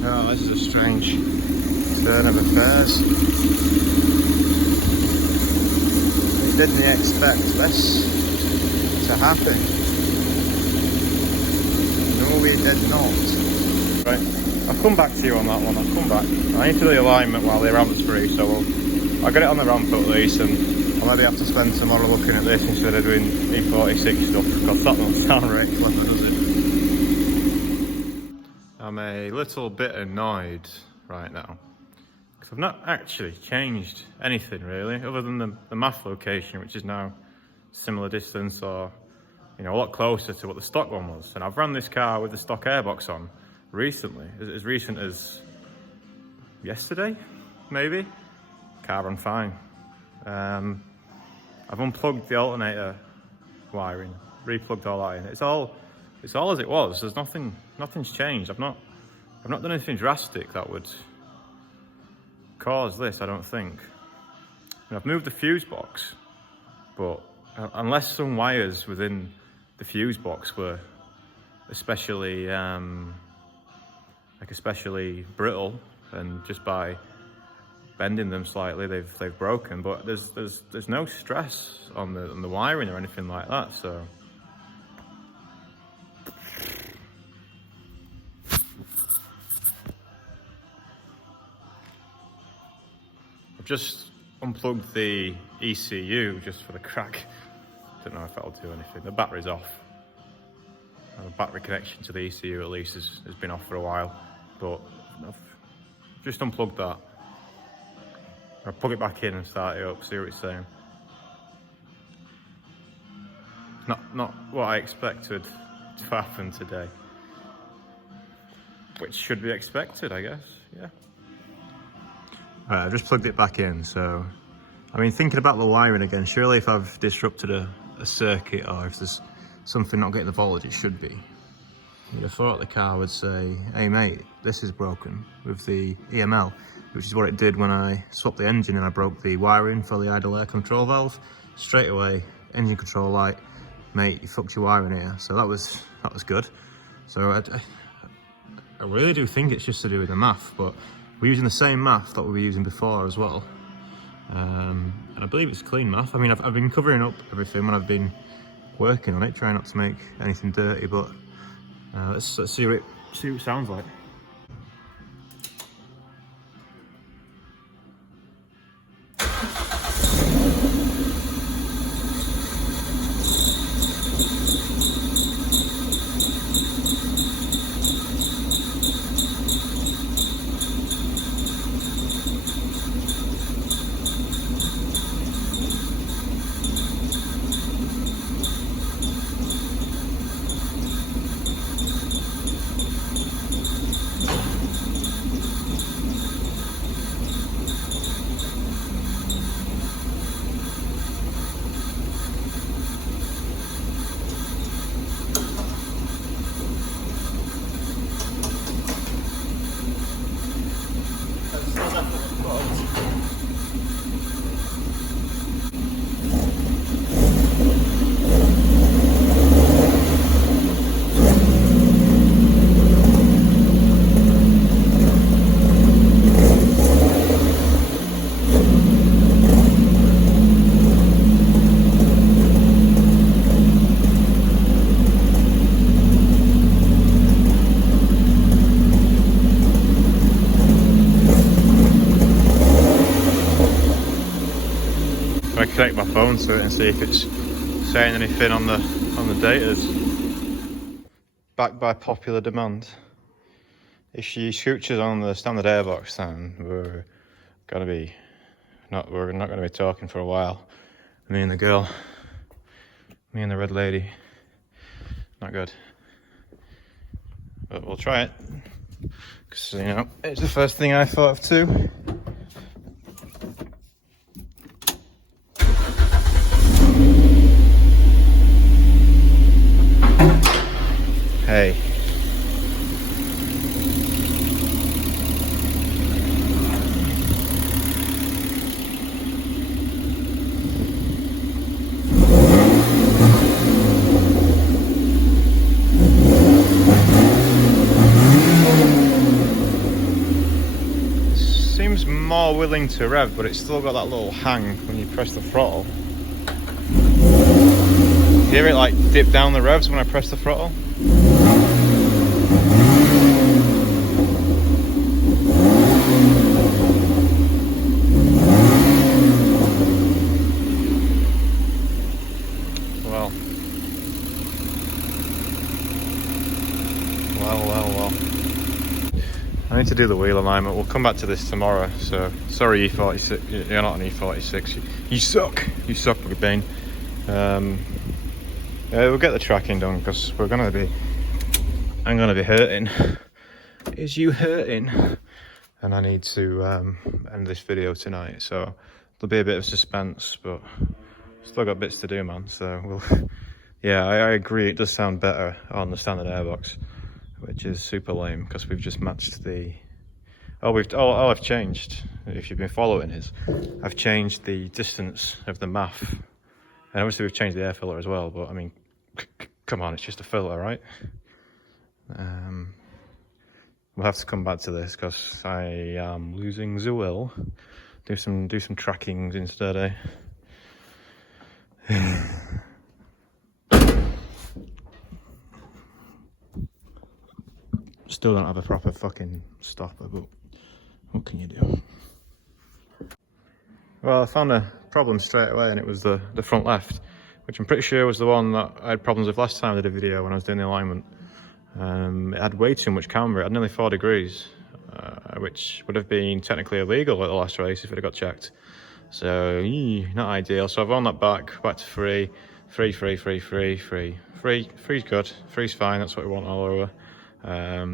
Oh, this is a strange turn of affairs. We didn't expect this to happen. No, we did not. Right, I'll come back to you on that one. I'll come back. I need to do the alignment while the ramp's free, so I'll get it on the ramp at least, and I'll maybe have to spend tomorrow looking at this instead of doing E46 stuff, because that don't sound right clever, does it? I'm a little bit annoyed right now because I've not actually changed anything really, other than the math location, which is now similar distance or a lot closer to what the stock one was. And I've run this car with the stock airbox on recently, as recent as yesterday, maybe. Car ran fine. I've unplugged the alternator wiring, replugged all that in. It's all as it was. There's nothing's changed. I've not done anything drastic that would cause this, I don't think. And I've moved the fuse box, but unless some wires within the fuse box were especially brittle, and just by bending them slightly they've broken. But there's no stress on the wiring or anything like that, so. just unplugged the ECU just for the crack. Don't know if that'll do anything. The battery's off. The battery connection to the ECU at least has been off for a while, but I've just unplugged that. I'll plug it back in and start it up, see what it's saying. Not what I expected to happen today, which should be expected, I guess. Yeah. Alright, I've just plugged it back in. So, I mean, thinking about the wiring again, surely if I've disrupted a circuit or if there's something not getting the voltage it should be, you'd have thought the car would say, hey mate, this is broken with the EML, which is what it did when I swapped the engine and I broke the wiring for the idle air control valve. Straight away, engine control light, mate, you fucked your wiring here. So that was good. So I really do think it's just to do with the math, but we're using the same math that we were using before as well. And I believe it's clean math. I mean, I've been covering up everything when I've been working on it, trying not to make anything dirty, but let's see what it sounds like. I connect my phone to it and see if it's saying anything on the datas. Backed by popular demand. If she scooches on the standard airbox, then we're not gonna be talking for a while. Me and the girl, me and the red lady, not good. But we'll try it, because you know it's the first thing I thought of too. Hey. Seems more willing to rev, but it's still got that little hang when you press the throttle. You hear it like dip down the revs when I press the throttle? Well. I need to do the wheel alignment. We'll come back to this tomorrow. So sorry, E46. You're not an E46. You suck. You suck, McBain. We'll get the tracking done because I'm gonna be hurting. Is you hurting? And I need to end this video tonight. So there'll be a bit of suspense, but still got bits to do, man. So we'll. Yeah, I agree. It does sound better on the standard airbox, which is super lame because we've just matched the. All I've changed, if you've been following, is I've changed the distance of the MAF, and obviously we've changed the air filter as well. But I mean, come on, it's just a filter, right? We'll have to come back to this because I am losing the will. Do some trackings instead, eh? Still don't have a proper fucking stopper, but what can you do? Well, I found a problem straight away, and it was the front left, which I'm pretty sure was the one that I had problems with last time I did a video when I was doing the alignment. It had way too much camber. It had nearly 4 degrees, which would have been technically illegal at the last race if it had got checked. So, not ideal. So I've on that back to free. Free's good. Free's fine, that's what we want all over.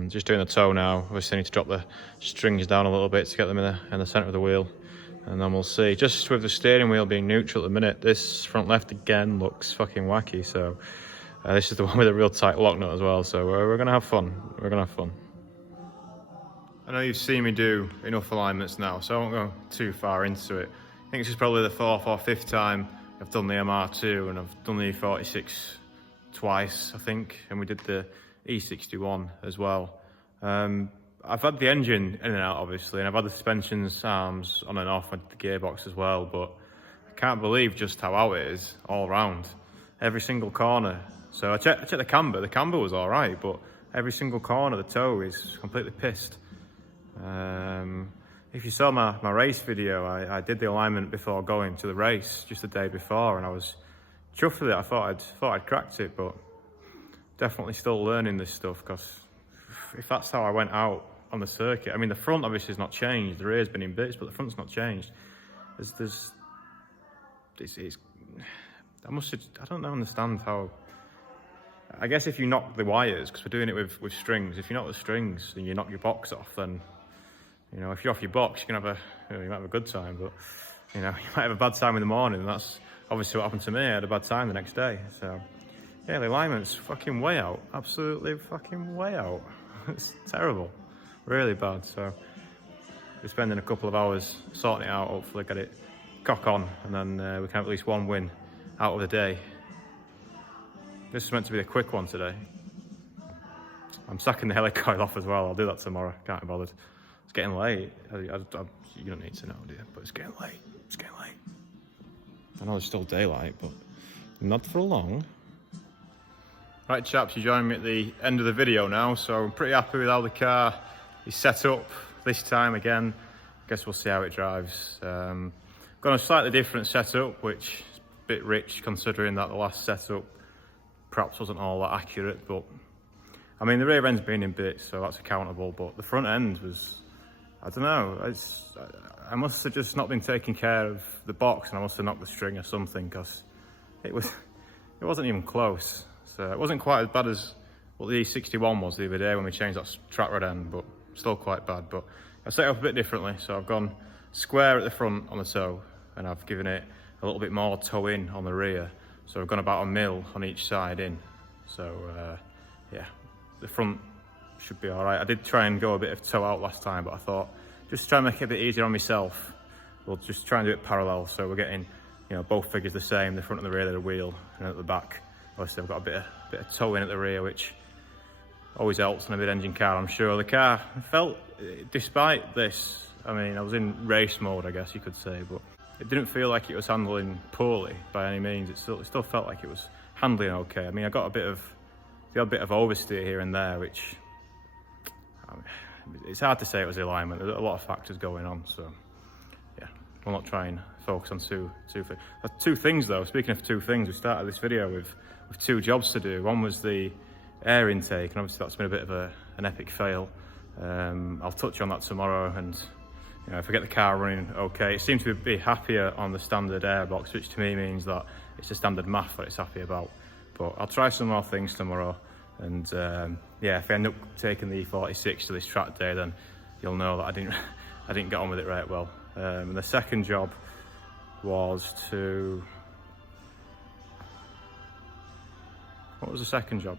Just doing the toe now. Obviously I need to drop the strings down a little bit to get them in the centre of the wheel. And then we'll see. Just with the steering wheel being neutral at the minute, this front left again looks fucking wacky. So this is the one with a real tight lock nut as well. So we're going to have fun. We're going to have fun. I know you've seen me do enough alignments now, so I won't go too far into it. I think this is probably the 4th or 5th time I've done the MR2, and I've done the E46 twice, I think, and we did the E61 as well. I've had the engine in and out, obviously, and I've had the suspensions arms on and off, and the gearbox as well, but I can't believe just how out it is all round. Every single corner. So I checked the camber. The camber was all right, but every single corner, the toe is completely pissed. If you saw my race video, I did the alignment before going to the race just the day before, and I was chuffed with it. I thought I'd cracked it, but definitely still learning this stuff, because if that's how I went out on the circuit, I mean the front obviously has not changed, the rear's been in bits, but the front's not changed. I don't understand how. I guess if you knock the wires, because we're doing it with strings, if you knock the strings and you knock your box off, then, you know, if you're off your box, you might have a good time, but, you know, you might have a bad time in the morning, and that's obviously what happened to me. I had a bad time the next day. So yeah, the alignment's fucking way out, absolutely fucking way out. It's terrible, really bad. So we're spending a couple of hours sorting it out, hopefully get it cock on, and then we can have at least one win out of the day. This is meant to be a quick one today. I'm sacking the helicoil off as well. I'll do that tomorrow, can't be bothered. It's getting late. You don't need to know, do you? But it's getting late. It's getting late. I know there's still daylight, but not for long. Right, chaps, you're joining me at the end of the video now, so I'm pretty happy with how the car is set up this time again. Guess we'll see how it drives. Got a slightly different setup, which is a bit rich considering that the last setup perhaps wasn't all that accurate, but I mean the rear end's been in bits, so that's accountable, but the front end was, I don't know, I must have just not been taking care of the box, and I must have knocked the string or something, because it wasn't even close. So it wasn't quite as bad as what the E61 was the other day when we changed that track rod end, but still quite bad. But I set it up a bit differently, so I've gone square at the front on the toe, and I've given it a little bit more toe in on the rear. So I've gone about 1 mil on each side in. So yeah, the front should be all right. I did try and go a bit of toe out last time, but I thought just try and make it a bit easier on myself, we'll just try and do it parallel. So we're getting, you know, both figures the same, the front and the rear of the wheel, and at the back, obviously I've got a bit of toe in at the rear, which always helps in a mid-engine car, I'm sure. The car felt, despite this, I mean, I was in race mode, I guess you could say, but it didn't feel like it was handling poorly by any means. It still felt like it was handling okay. I mean, I got the odd bit of oversteer here and there, which, I mean, it's hard to say it was the alignment. There's a lot of factors going on, so yeah, we'll not try and focus on two things though. Speaking of two things, we started this video with 2 jobs to do. One was the air intake, and obviously that's been a bit of an epic fail. I'll touch on that tomorrow, and you know, if I get the car running okay, it seems to be happier on the standard airbox, which to me means that it's a standard MAF that it's happy about. But I'll try some more things tomorrow, and yeah, if I end up taking the E46 to this track day, then you'll know that I didn't get on with it right well. And the second job was to, what was the second job?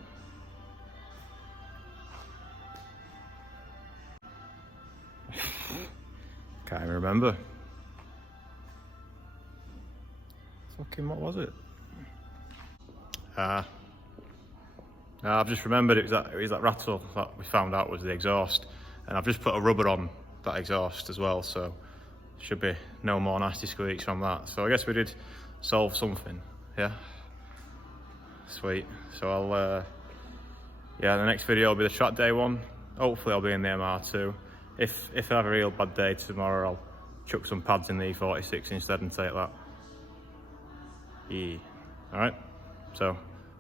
Can't even remember. Fucking what was it? I've just remembered it was that rattle that we found out was the exhaust, and I've just put a rubber on that exhaust as well, so should be no more nasty squeaks from that. So I guess we did solve something, yeah. Sweet. So I'll yeah, the next video will be the track day one. Hopefully I'll be in the MR2. If I have a real bad day tomorrow, chuck some pads in the E46 instead and take that. Alright, so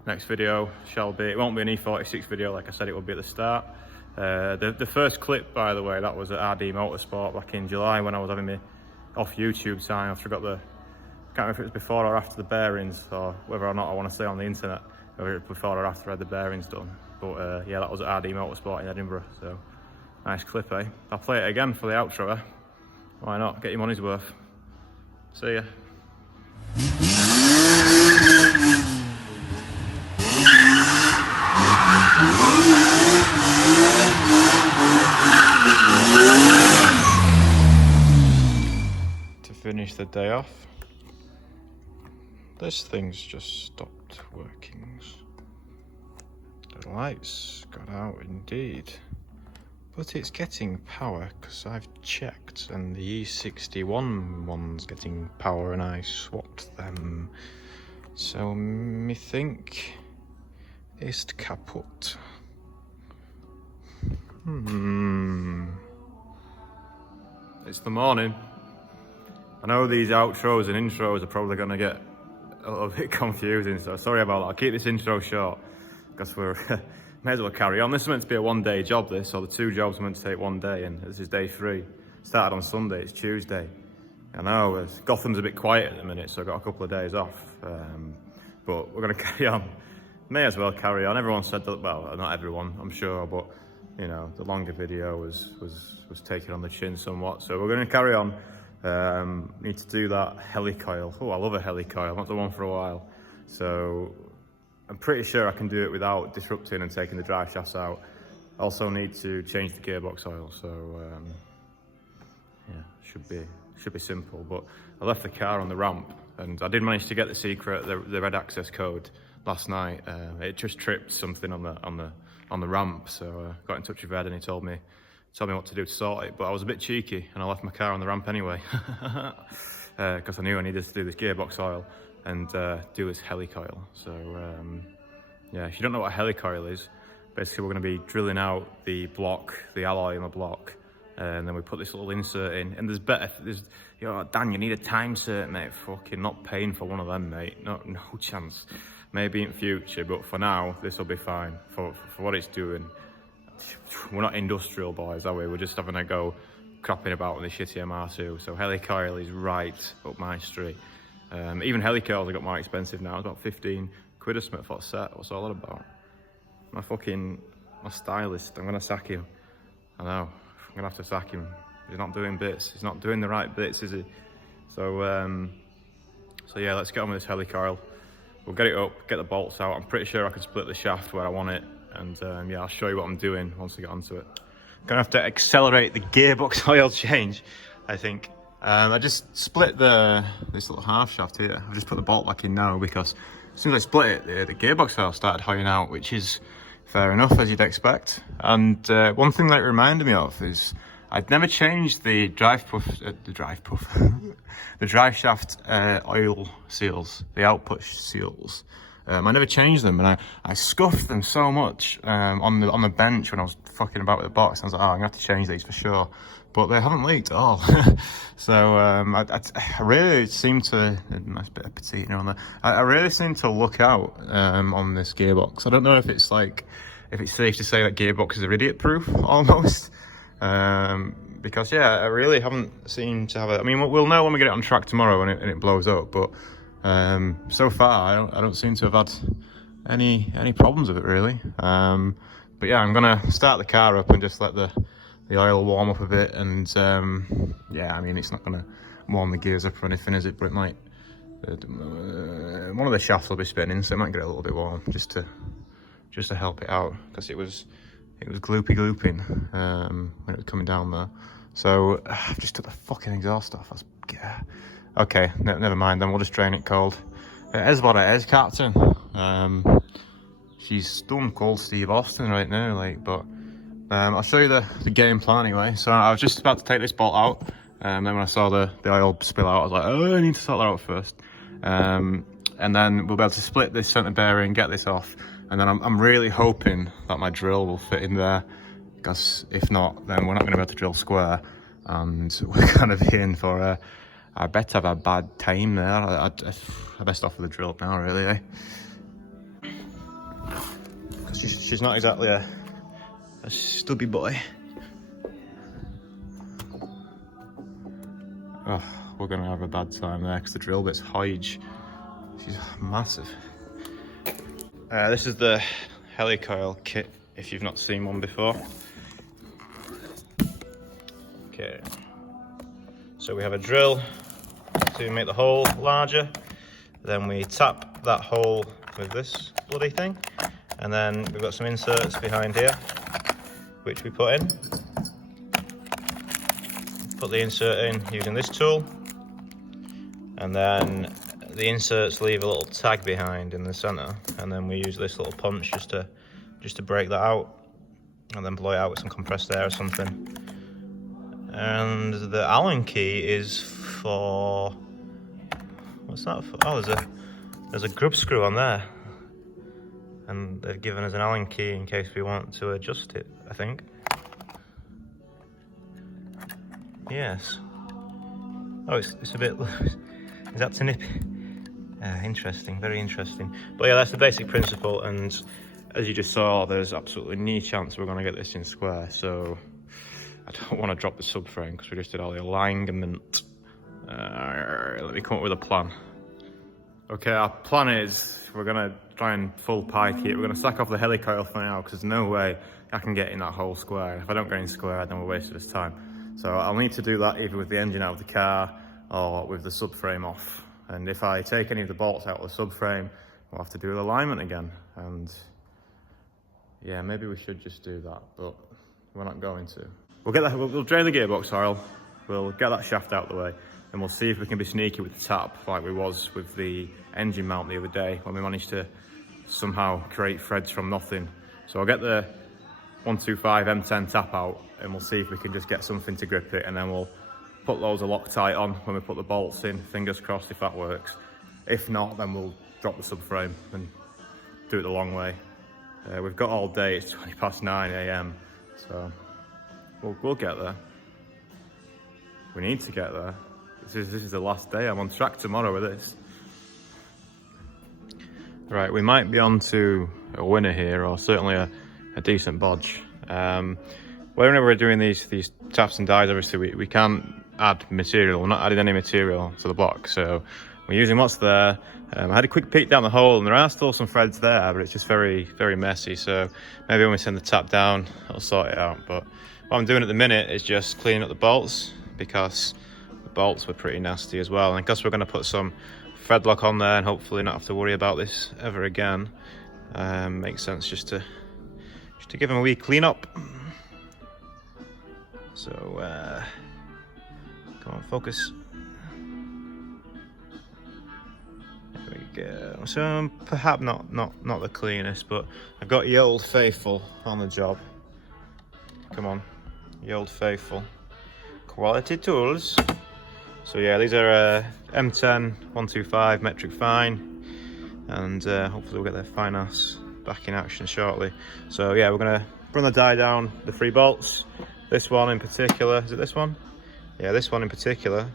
next video shall be, it won't be an E46 video like I said it would be at the start. The first clip, by the way, that was at RD Motorsport back in July when I was having me off YouTube time. I forgot the, can't remember if it was before or after the bearings, or whether or not I want to say on the internet, whether it was before or after I had the bearings done. But yeah, that was at RD Motorsport in Edinburgh, so nice clip, eh? I'll play it again for the outro, eh? Why not? Get your money's worth. See ya. To finish the day off, this thing's just stopped working. The lights got out indeed, but it's getting power because I've checked and the E61 one's getting power and I swapped them. So me think ist kaputt. It's the morning. I know these outros and intros are probably going to get a little bit confusing, so sorry about that. I'll keep this intro short because we're may as well carry on. This is meant to be a one-day job, this, so the two jobs are meant to take one day, and this is day 3. Started on Sunday, it's Tuesday. I know, Gotham's a bit quiet at the minute, so I've got a couple of days off, but we're going to carry on. May as well carry on. Everyone said that, well, not everyone, I'm sure, but you know, the longer video was taken on the chin somewhat, so we're going to carry on. Need to do that helicoil. Oh, I love a helicoil, I've not done one for a while. So I'm pretty sure I can do it without disrupting and taking the drive shafts out. Also need to change the gearbox oil, so yeah, should be simple. But I left the car on the ramp, and I did manage to get the secret, the red access code last night. It just tripped something on the ramp, so got in touch with Ed and he told me what to do to sort it. But I was a bit cheeky and I left my car on the ramp anyway because I knew I needed to do this gearbox oil and do this helicoil. So yeah, if you don't know what a helicoil is, basically we're going to be drilling out the block, the alloy in the block, and then we put this little insert in. And there's you know, Dan, you need a time cert, mate. Fucking not paying for one of them, mate. No chance. Maybe in future, but for now this will be fine for what it's doing. We're not industrial boys, are we? We're just having a go crapping about with the shitty MR2. So helicoil is right up my street. Even helicoils have got more expensive now. It's about 15 quid a smith for a set. What's all that about? My stylist, I'm gonna sack him. I know, I'm gonna have to sack him. He's not doing bits. He's not doing the right bits, is he? So yeah, let's get on with this helicoil. We'll get it up, get the bolts out. I'm pretty sure I can split the shaft where I want it. And yeah, I'll show you what I'm doing once I get onto it. Gonna have to accelerate the gearbox oil change, I think. I just split this little half shaft here. I've just put the bolt back in now because as soon as I split it, the gearbox oil started hoying out, which is fair enough, as you'd expect. And one thing that it reminded me of is I'd never changed the drive shaft oil seals, the output seals. I never changed them, and I scuffed them so much on the bench when I was fucking about with the box. I was like, oh, I'm gonna have to change these for sure, but they haven't leaked at all. So I really seem to, nice bit of patina on there. I really seem to look out on this gearbox. I don't know if it's safe to say that gearboxes are idiot proof almost. Because yeah, I really haven't seemed to have it. I mean, we'll know when we get it on track tomorrow and it blows up, but so far I don't seem to have had any problems with it really. But yeah, I'm gonna start the car up and just let the oil warm up a bit, and yeah, I mean, it's not gonna warm the gears up or anything, is it? But it might. One of the shafts will be spinning, so it might get a little bit warm just to help it out, because it was glooping when it was coming down there. So I've just took the fucking exhaust off. Okay, never mind then, we'll just drain it cold. It is what it is, Captain. She's stone cold Steve Austin right now, like, but I'll show you the game plan anyway. So I was just about to take this bolt out, and then when I saw the oil spill out, I was like, oh, I need to sort that out first. And then we'll be able to split this centre bearing, get this off, and then I'm really hoping that my drill will fit in there, because if not, then we're not going to be able to drill square. and we're kind of in for a bit of a bad time there. I best off with the drill now, really, eh? She's not exactly a stubby boy. Oh, we're gonna have a bad time there because the drill bit's huge. She's massive. This is the helicoil kit, if you've not seen one before. Okay, so we have a drill to make the hole larger. Then we tap that hole with this bloody thing. And then we've got some inserts behind here, which we put in. Put the insert in using this tool. And then the inserts leave a little tag behind in the center. And then we use this little punch just to break that out. And then blow it out with some compressed air or something. And the Allen key is for, what's that for? Oh, there's a grub screw on there. And they've given us an Allen key in case we want to adjust it, I think. Yes. Oh, it's a bit, is that to nip? Interesting, very interesting. But yeah, that's the basic principle, and as you just saw, there's absolutely no chance we're gonna get this in square, so I don't want to drop the subframe because we just did all the alignment. Let me come up with a plan. Okay, our plan is we're gonna try and full pike it. We're gonna sack off the helicoil for now because there's no way I can get in that whole square. If I don't get in square, then we're wasting this time. So I'll need to do that either with the engine out of the car or with the subframe off. And if I take any of the bolts out of the subframe, we'll have to do the alignment again. And yeah, maybe we should just do that, but we're not going to. We'll drain the gearbox oil, we'll get that shaft out of the way, and we'll see if we can be sneaky with the tap like we was with the engine mount the other day when we managed to somehow create threads from nothing. So I'll get the 125 M10 tap out and we'll see if we can just get something to grip it, and then we'll put loads of Loctite on when we put the bolts in, fingers crossed if that works. If not, then we'll drop the subframe and do it the long way. We've got all day, it's 9 AM, so we'll get there. We need to get there. This is the last day. I'm on track tomorrow with this. Right, we might be on to a winner here, or certainly a decent bodge. Whenever we're doing these taps and dies, obviously we can't add material. We're not adding any material to the block, so we're using what's there. I had a quick peek down the hole, and there are still some threads there, but it's just very, very messy. So maybe when we send the tap down, it'll sort it out. But what I'm doing at the minute is just cleaning up the bolts, because the bolts were pretty nasty as well. And because we're going to put some thread lock on there and hopefully not have to worry about this ever again, makes sense just to give them a wee clean up. So come on, focus. There we go. So perhaps not the cleanest, but I've got Ye Old Faithful on the job. Come on, Ye Old Faithful. Quality tools. So yeah, these are M10 125 metric fine, and hopefully we'll get their fine ass back in action shortly. So yeah, we're gonna run the die down the 3 bolts. This one in particular, is it this one? Yeah, this one in particular.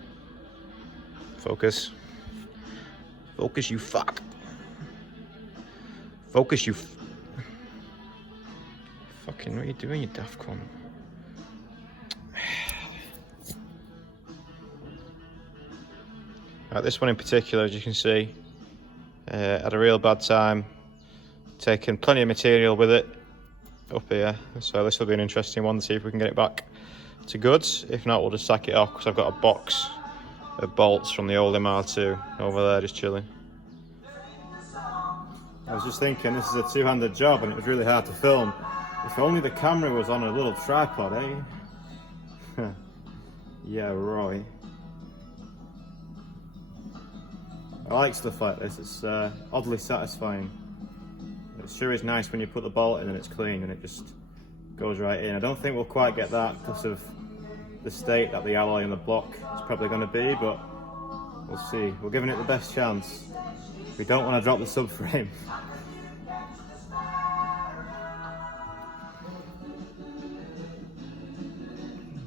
Focus. Focus, you fuck. Focus, you fucking, what are you doing, you daft cunt? Right, this one in particular, as you can see, had a real bad time. Taken plenty of material with it up here, so this will be an interesting one to see if we can get it back to goods. If not, we'll just sack it off because I've got a box of bolts from the old MR2 over there just chilling. I was just thinking, this is a two-handed job and it was really hard to film. If only the camera was on a little tripod, eh? Yeah, right. I like stuff like this, it's oddly satisfying. It sure is nice when you put the bolt in and it's clean and it just goes right in. I don't think we'll quite get that because of the state that the alloy and the block is probably going to be, but we'll see. We're giving it the best chance. We don't want to drop the subframe.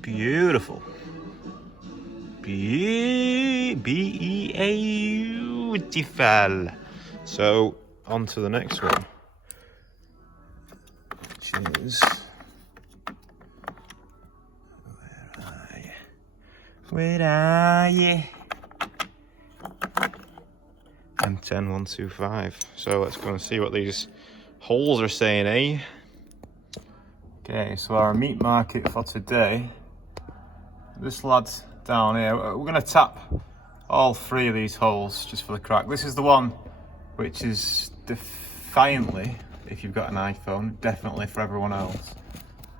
Beautiful. Beautiful. So on to the next one, which is, where are you? M10125. So let's go and see what these holes are saying, eh? Okay, so our meat market for today, this lad's down here. We're going to tap all 3 of these holes just for the crack. This is the one which is defiantly, if you've got an iPhone, definitely for everyone else.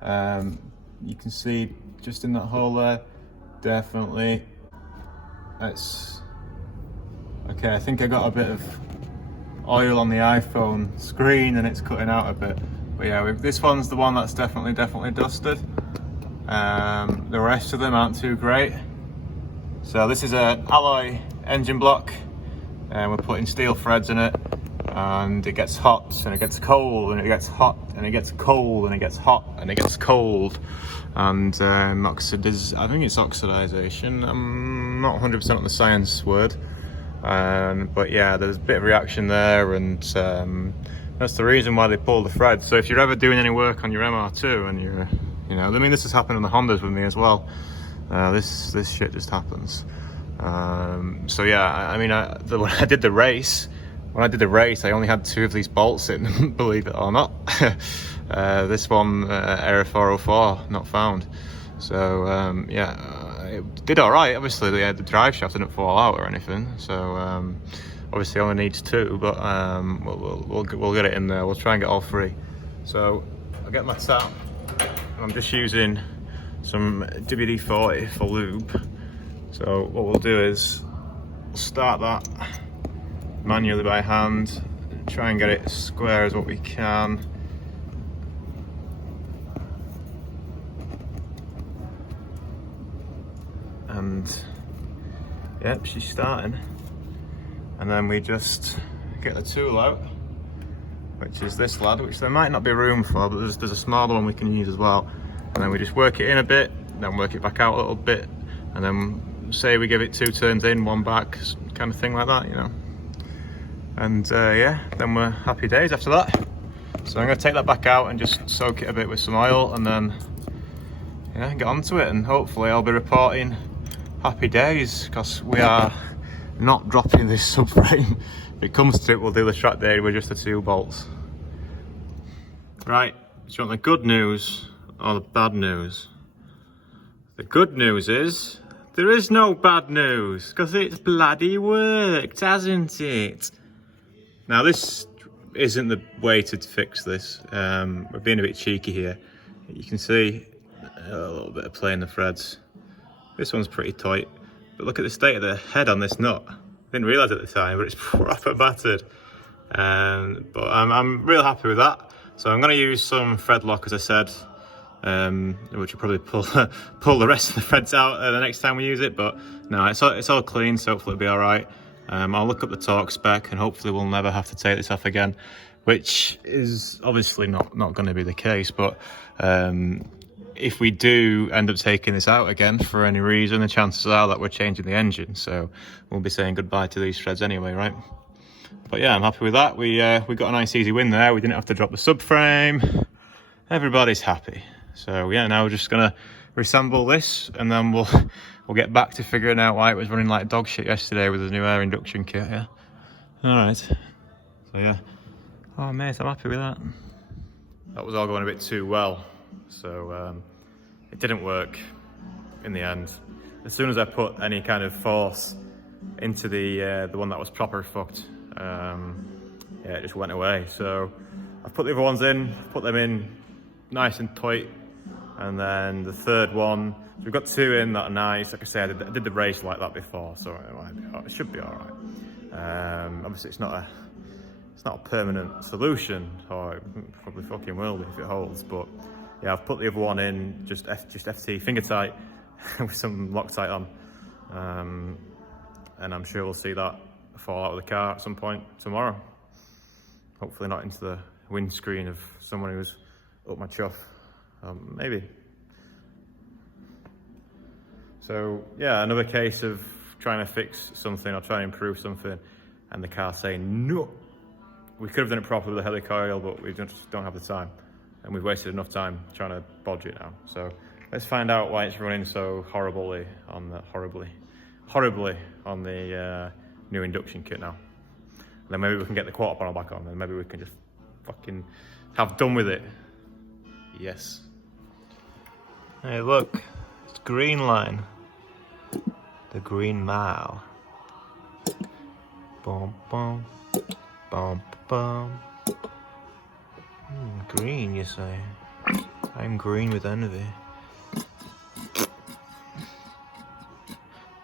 You can see just in that hole there, definitely. It's okay. I think I got a bit of oil on the iPhone screen and it's cutting out a bit. But yeah, this one's the one that's definitely dusted. The rest of them aren't too great. So this is an alloy engine block, and we're putting steel threads in it, and it gets hot and it gets cold and it gets hot and it gets cold and it gets hot and it gets cold, and I think it's oxidization. I'm not 100% on the science word, but yeah, there's a bit of reaction there, and that's the reason why they pull the thread. So if you're ever doing any work on your MR2 and I mean, this has happened on the Hondas with me as well. This shit just happens. So yeah, I mean, when I did the race, I only had 2 of these bolts in, believe it or not. This one, error 404, not found. So yeah, it did all right. Obviously, the drive shaft didn't fall out or anything. So obviously, only needs 2, but we'll get it in there. We'll try and get all 3. So I'll get my tap. I'm just using some WD-40 for lube. So what we'll do is we'll start that manually by hand, try and get it as square as what we can. And yep, she's starting. And then we just get the tool out, which is this lad, which there might not be room for, but there's a smaller one we can use as well. And then we just work it in a bit, then work it back out a little bit, and then say we give it 2 turns in, 1 back, kind of thing like that, And yeah, then we're happy days after that. So I'm going to take that back out and just soak it a bit with some oil, and then yeah, get onto it, and hopefully I'll be reporting happy days, because we are not dropping this subframe. If it comes to it, we'll do the track day with just the 2 bolts. Right, do you want the good news or the bad news? The good news is there is no bad news, because it's bloody worked, hasn't it? Now this isn't the way to fix this. We're being a bit cheeky here. You can see a little bit of play in the threads. This one's pretty tight, but look at the state of the head on this nut. Didn't realise at the time, but it's proper battered. But I'm real happy with that. So I'm going to use some thread lock, as I said, which will probably pull the rest of the threads out the next time we use it. But no, it's all clean, so hopefully it'll be all right. I'll look up the torque spec, and hopefully we'll never have to take this off again, which is obviously not going to be the case. But if we do end up taking this out again for any reason, the chances are that we're changing the engine, so we'll be saying goodbye to these threads anyway, right? But yeah, I'm happy with that. We got a nice easy win there. We didn't have to drop the subframe. Everybody's happy. So yeah, now we're just gonna reassemble this, and then we'll get back to figuring out why it was running like dog shit yesterday with the new air induction kit. Yeah. All right. So yeah. Oh mate, I'm happy with that. That was all going a bit too well, so it didn't work in the end. As soon as I put any kind of force into the one that was proper fucked, yeah, it just went away. So I've put the other ones in, put them in nice and tight, and then the third one, so we've got 2 in that are nice. Like I said, I did the race like that before, so it should be all right. Obviously it's not a permanent solution, or it probably fucking will be if it holds, but yeah, I've put the other one in just FT finger tight with some Loctite on, and I'm sure we'll see that fall out of the car at some point tomorrow. Hopefully not into the windscreen of someone who's up my chuff. Maybe. So yeah, another case of trying to fix something or trying to improve something, and the car saying no. We could have done it properly with the helicoil, but we just don't have the time, and we've wasted enough time trying to bodge it now. So let's find out why it's running so horribly on the new induction kit now. And then maybe we can get the quarter panel back on, and maybe we can just fucking have done with it. Yes. Hey, look, it's green line. The Green Mile. Bum bum bum bum. Green, you say? I'm green with envy.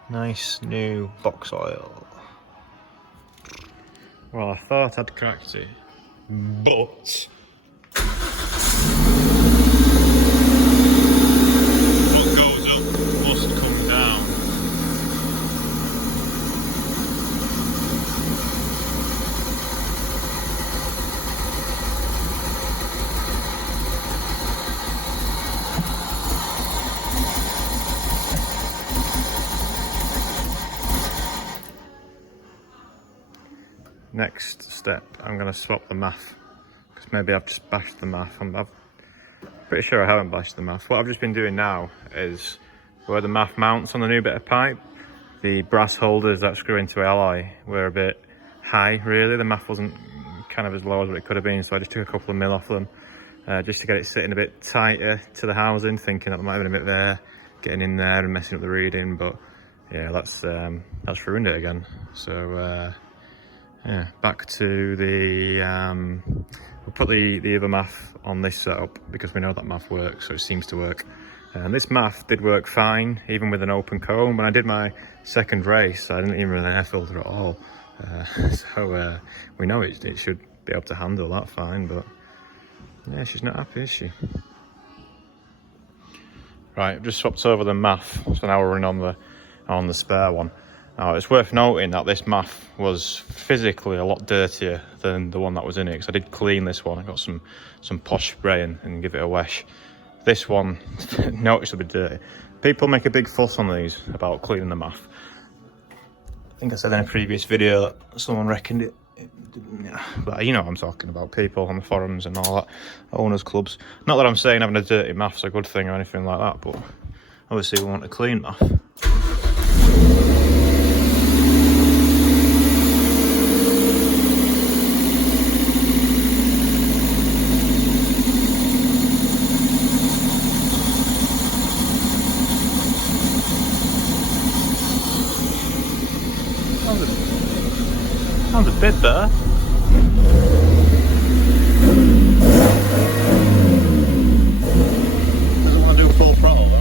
Nice new box oil. Well, I thought I'd cracked it, but what goes up must come down. Next step, I'm going to swap the MAF, because maybe I've just bashed the MAF. I'm pretty sure I haven't bashed the MAF. What I've just been doing now is where the MAF mounts on the new bit of pipe, the brass holders that screw into alloy were a bit high, really. The MAF wasn't kind of as low as what it could have been, so I just took a couple of mil off them just to get it sitting a bit tighter to the housing, thinking that there might have been a bit there, getting in there and messing up the reading, but yeah, that's ruined it again. So yeah, back to the, we'll put the other MAF on this setup because we know that MAF works, so it seems to work. And this MAF did work fine, even with an open comb. When I did my second race, I didn't even run an air filter at all. So we know it should be able to handle that fine, but yeah, she's not happy, is she? Right, I've just swapped over the MAF, so now we're running on the spare one. Now, it's worth noting that this MAF was physically a lot dirtier than the one that was in it, because I did clean this one. I got some posh spray and give it a wash. This one, noticeably dirty. People make a big fuss on these about cleaning the MAF. I think I said in a previous video that someone reckoned it. But you know what I'm talking about, people on the forums and all that, owners clubs. Not that I'm saying having a dirty MAF's a good thing or anything like that, but obviously we want a clean MAF. Sounds a bit better. Doesn't want to do full throttle though.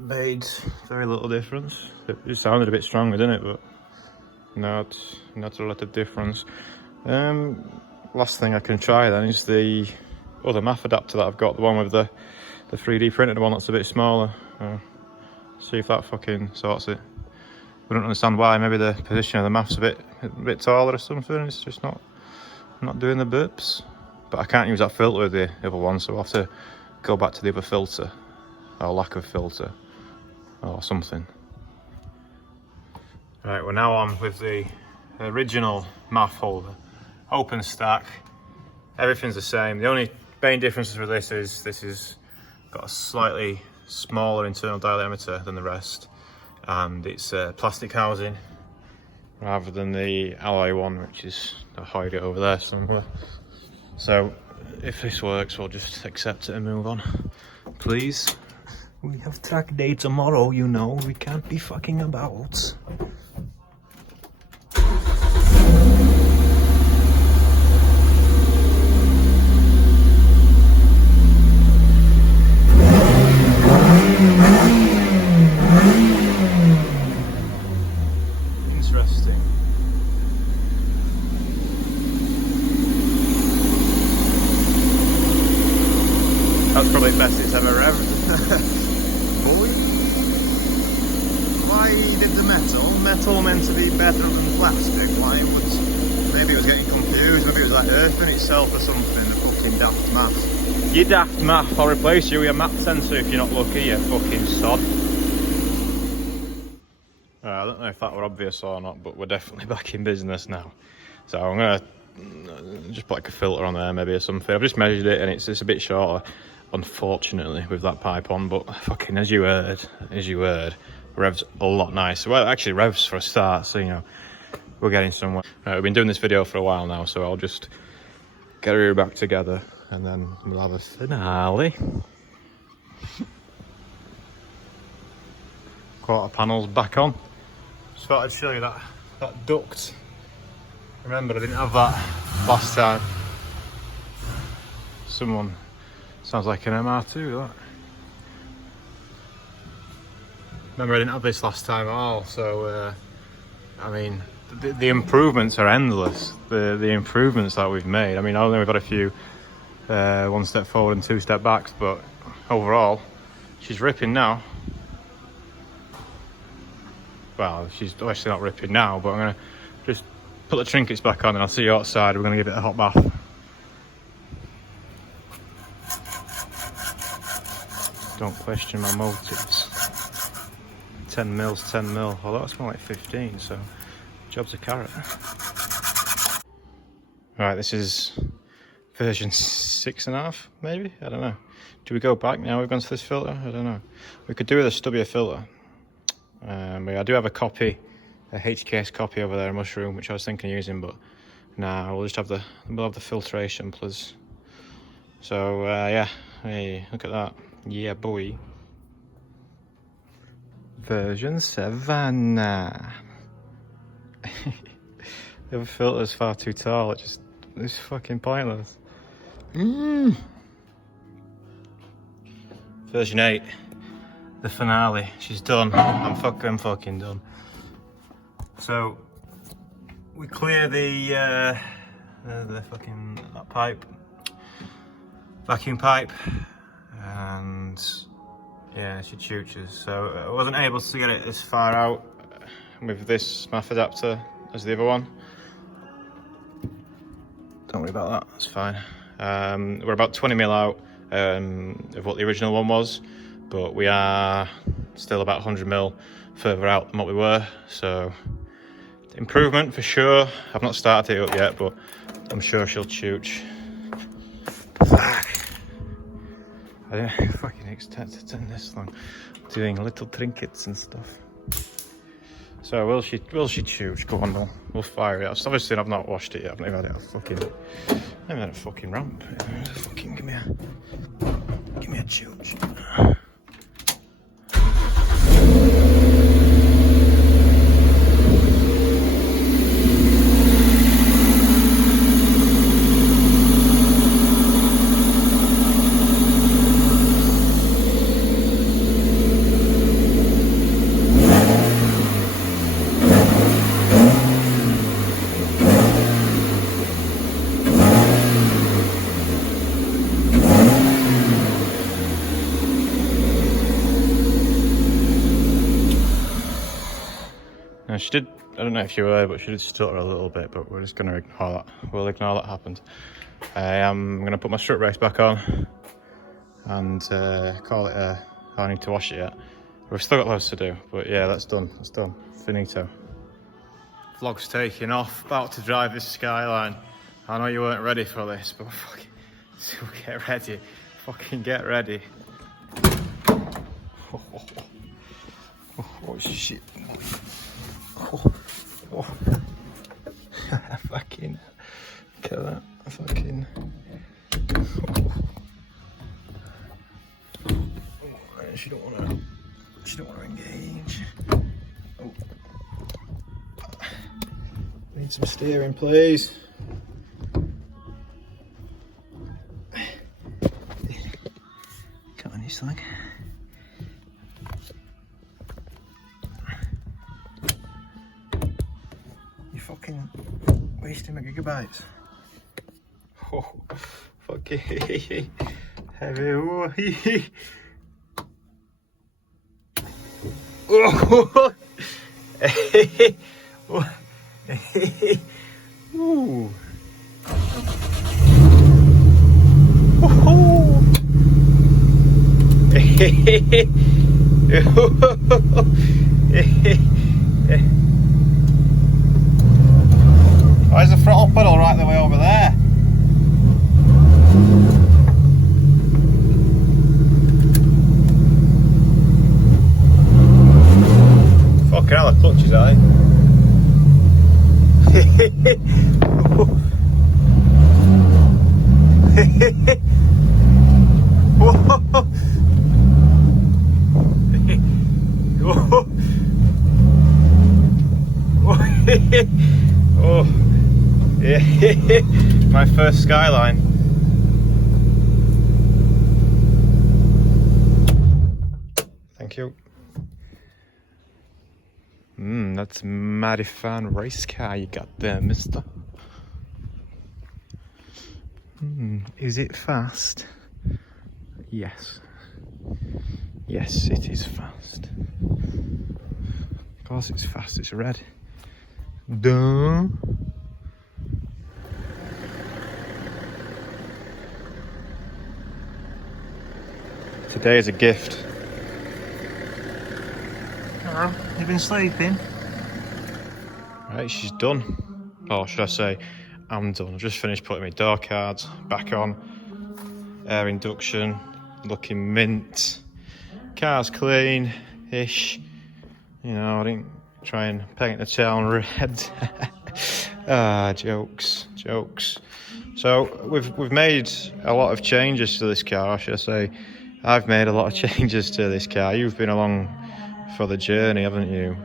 Made very little difference. It sounded a bit stronger, didn't it? But not a lot of difference. Last thing I can try then is the other MAF adapter that I've got, the one with the 3D printed one that's a bit smaller. See if that fucking sorts it. I don't understand why. Maybe the position of the MAF's a bit taller or something. It's just not doing the burps. But I can't use that filter with the other one, so I'll have to go back to the other filter, or lack of filter, or something. Right, we're now on with the original MAF holder. Open stack, everything's the same. The only main difference with this is got a slightly smaller internal diameter than the rest, and it's plastic housing rather than the alloy one, which is, I'll hide it over there somewhere. So if this works, we'll just accept it and move on, please. We have track day tomorrow, you know, we can't be fucking about. Interesting. metal meant to be better than plastic? Why would... Maybe it was getting confused, maybe it was like earthing itself or something, the fucking daft math. You daft math, I'll replace you with a math sensor if you're not lucky, you fucking sod. I don't know if that were obvious or not, but we're definitely back in business now. So I'm gonna just put like a filter on there maybe or something. I've just measured it and it's a bit shorter, unfortunately, with that pipe on, but fucking as you heard, revs a lot nicer. Well, actually revs for a start, so you know, we're getting somewhere. Right, we've been doing this video for a while now, so I'll just get her back together and then we'll have a finale. Quarter panels back on. Just thought I'd show you that duct. Remember, I didn't have that last time. Someone sounds like an MR2, that. Remember, I didn't have this last time at all, so I mean, the improvements are endless. The improvements that we've made. I mean, I know we've got a few one step forward and two step backs, but overall, she's ripping now. Well, she's actually not ripping now, but I'm gonna just put the trinkets back on and I'll see you outside. We're gonna give it a hot bath. Don't question my motives. 10 mils, 10 mil. Although it's more like 15, so job's a carrot. Right, this is version 6.5, maybe? I don't know. Do we go back now we've gone to this filter? I don't know. We could do with a stubbier filter. But I do have a copy, a HKS copy over there, a mushroom, which I was thinking of using, but nah, we'll just have the filtration plus. So yeah, hey, look at that. Yeah, boy. Version 7. The other filter's far too tall. It's fucking pointless. Version 8. The finale. She's done. I'm fucking done. So we clear the fucking that pipe, vacuum pipe, and yeah, she chooches. So I wasn't able to get it as far out with this MAF adapter as the other one. Don't worry about that. That's fine. We're about 20 mil out of what the original one was. But we are still about 100 mil further out than what we were, so improvement for sure. I've not started it up yet, but I'm sure she'll chooch. Fuck. I didn't fucking expect to turn this long, doing little trinkets and stuff. So will she chooch? Go on, we'll fire it. Obviously I've not washed it yet. I've never had a fucking ramp. Fucking give me a chooch. She did, I don't know if you were, but she did stutter a little bit, but we're just going to ignore that. We'll ignore that happened. I am going to put my strut race back on and call it I need to wash it yet. We've still got loads to do, but yeah, that's done. That's done. Finito. Vlog's taking off, about to drive this Skyline. I know you weren't ready for this, but fucking still get ready. Fucking get ready. Oh shit. Oh. Fucking look at that. Fucking she don't wanna engage. Oh. Need some steering, please. Come on, you slag. Fucking wasting my gigabytes. Oh, fucking heavy. Oh, Ooh. Why is the throttle pedal right the way over there? Fucking hell, the clutch is out. Oh, yeah. My first Skyline. Thank you. That's mighty fine race car you got there, mister. Is it fast? Yes. Yes, it is fast. Of course it's fast, it's red. Duh. Today is a gift. Hello, you've been sleeping? Right, she's done. Or should I say, I'm done. I've just finished putting my door cards back on. Air induction, looking mint. Car's clean-ish. You know, I didn't try and paint the tail red. Jokes. So we've made a lot of changes to this car, should I say. I've made a lot of changes to this car. You've been along for the journey, haven't you?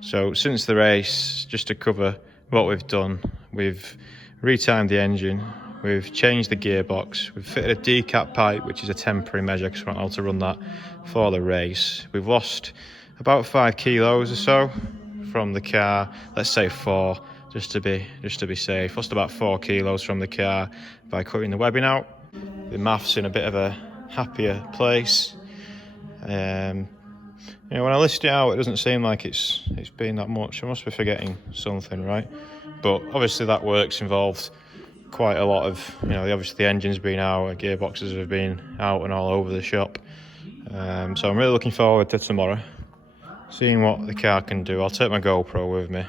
So since the race, just to cover what we've done, we've retimed the engine, we've changed the gearbox, we've fitted a decap pipe, which is a temporary measure because we're not able to run that for the race. We've lost about 5 kilos or so from the car, let's say 4, just to be safe. Lost about 4 kilos from the car by cutting the webbing out. The math's in a bit of a happier place. You know, when I list it out, it doesn't seem like it's been that much. I must be forgetting something, right? But obviously that work's involved quite a lot of, you know, obviously the engine's been out, the gearboxes have been out and all over the shop. So I'm really looking forward to tomorrow, seeing what the car can do. I'll take my GoPro with me.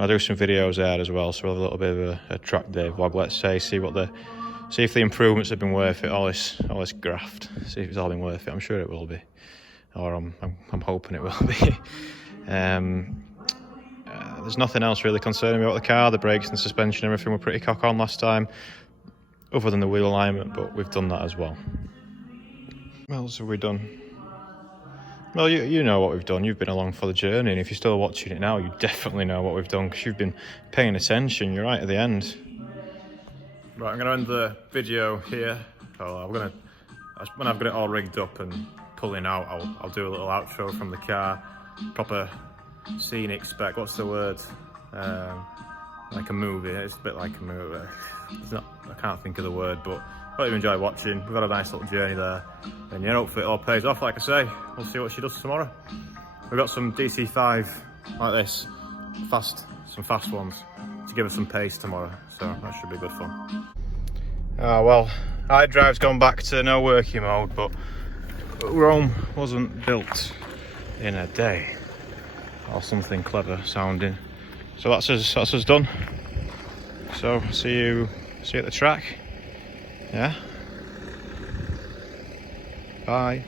I'll do some videos there as well, so we'll have a little bit of a track day vlog, let's say, see if the improvements have been worth it, all this graft, see if it's all been worth it. I'm sure it will be. Or I'm hoping it will be. There's nothing else really concerning me about the car. The brakes and suspension, everything were pretty cock on last time, other than the wheel alignment, but we've done that as well. What else have we done? Well, you know what we've done. You've been along for the journey, and if you're still watching it now, you definitely know what we've done because you've been paying attention. You're right at the end. Right, I'm going to end the video here. So when I've got it all rigged up and pulling out, I'll do a little outro from the car, proper scenic spec. What's the word? Like a movie. It's a bit like a movie. I can't think of the word, but I hope you enjoy watching. We've had a nice little journey there, and yeah, hopefully it all pays off. Like I say, we'll see what she does tomorrow. We've got some DC5 like this, some fast ones to give us some pace tomorrow, so that should be good fun. Well, iDrive's gone back to no working mode, but Rome wasn't built in a day, or something clever sounding. So that's us done. So see you at the track. Yeah. Bye.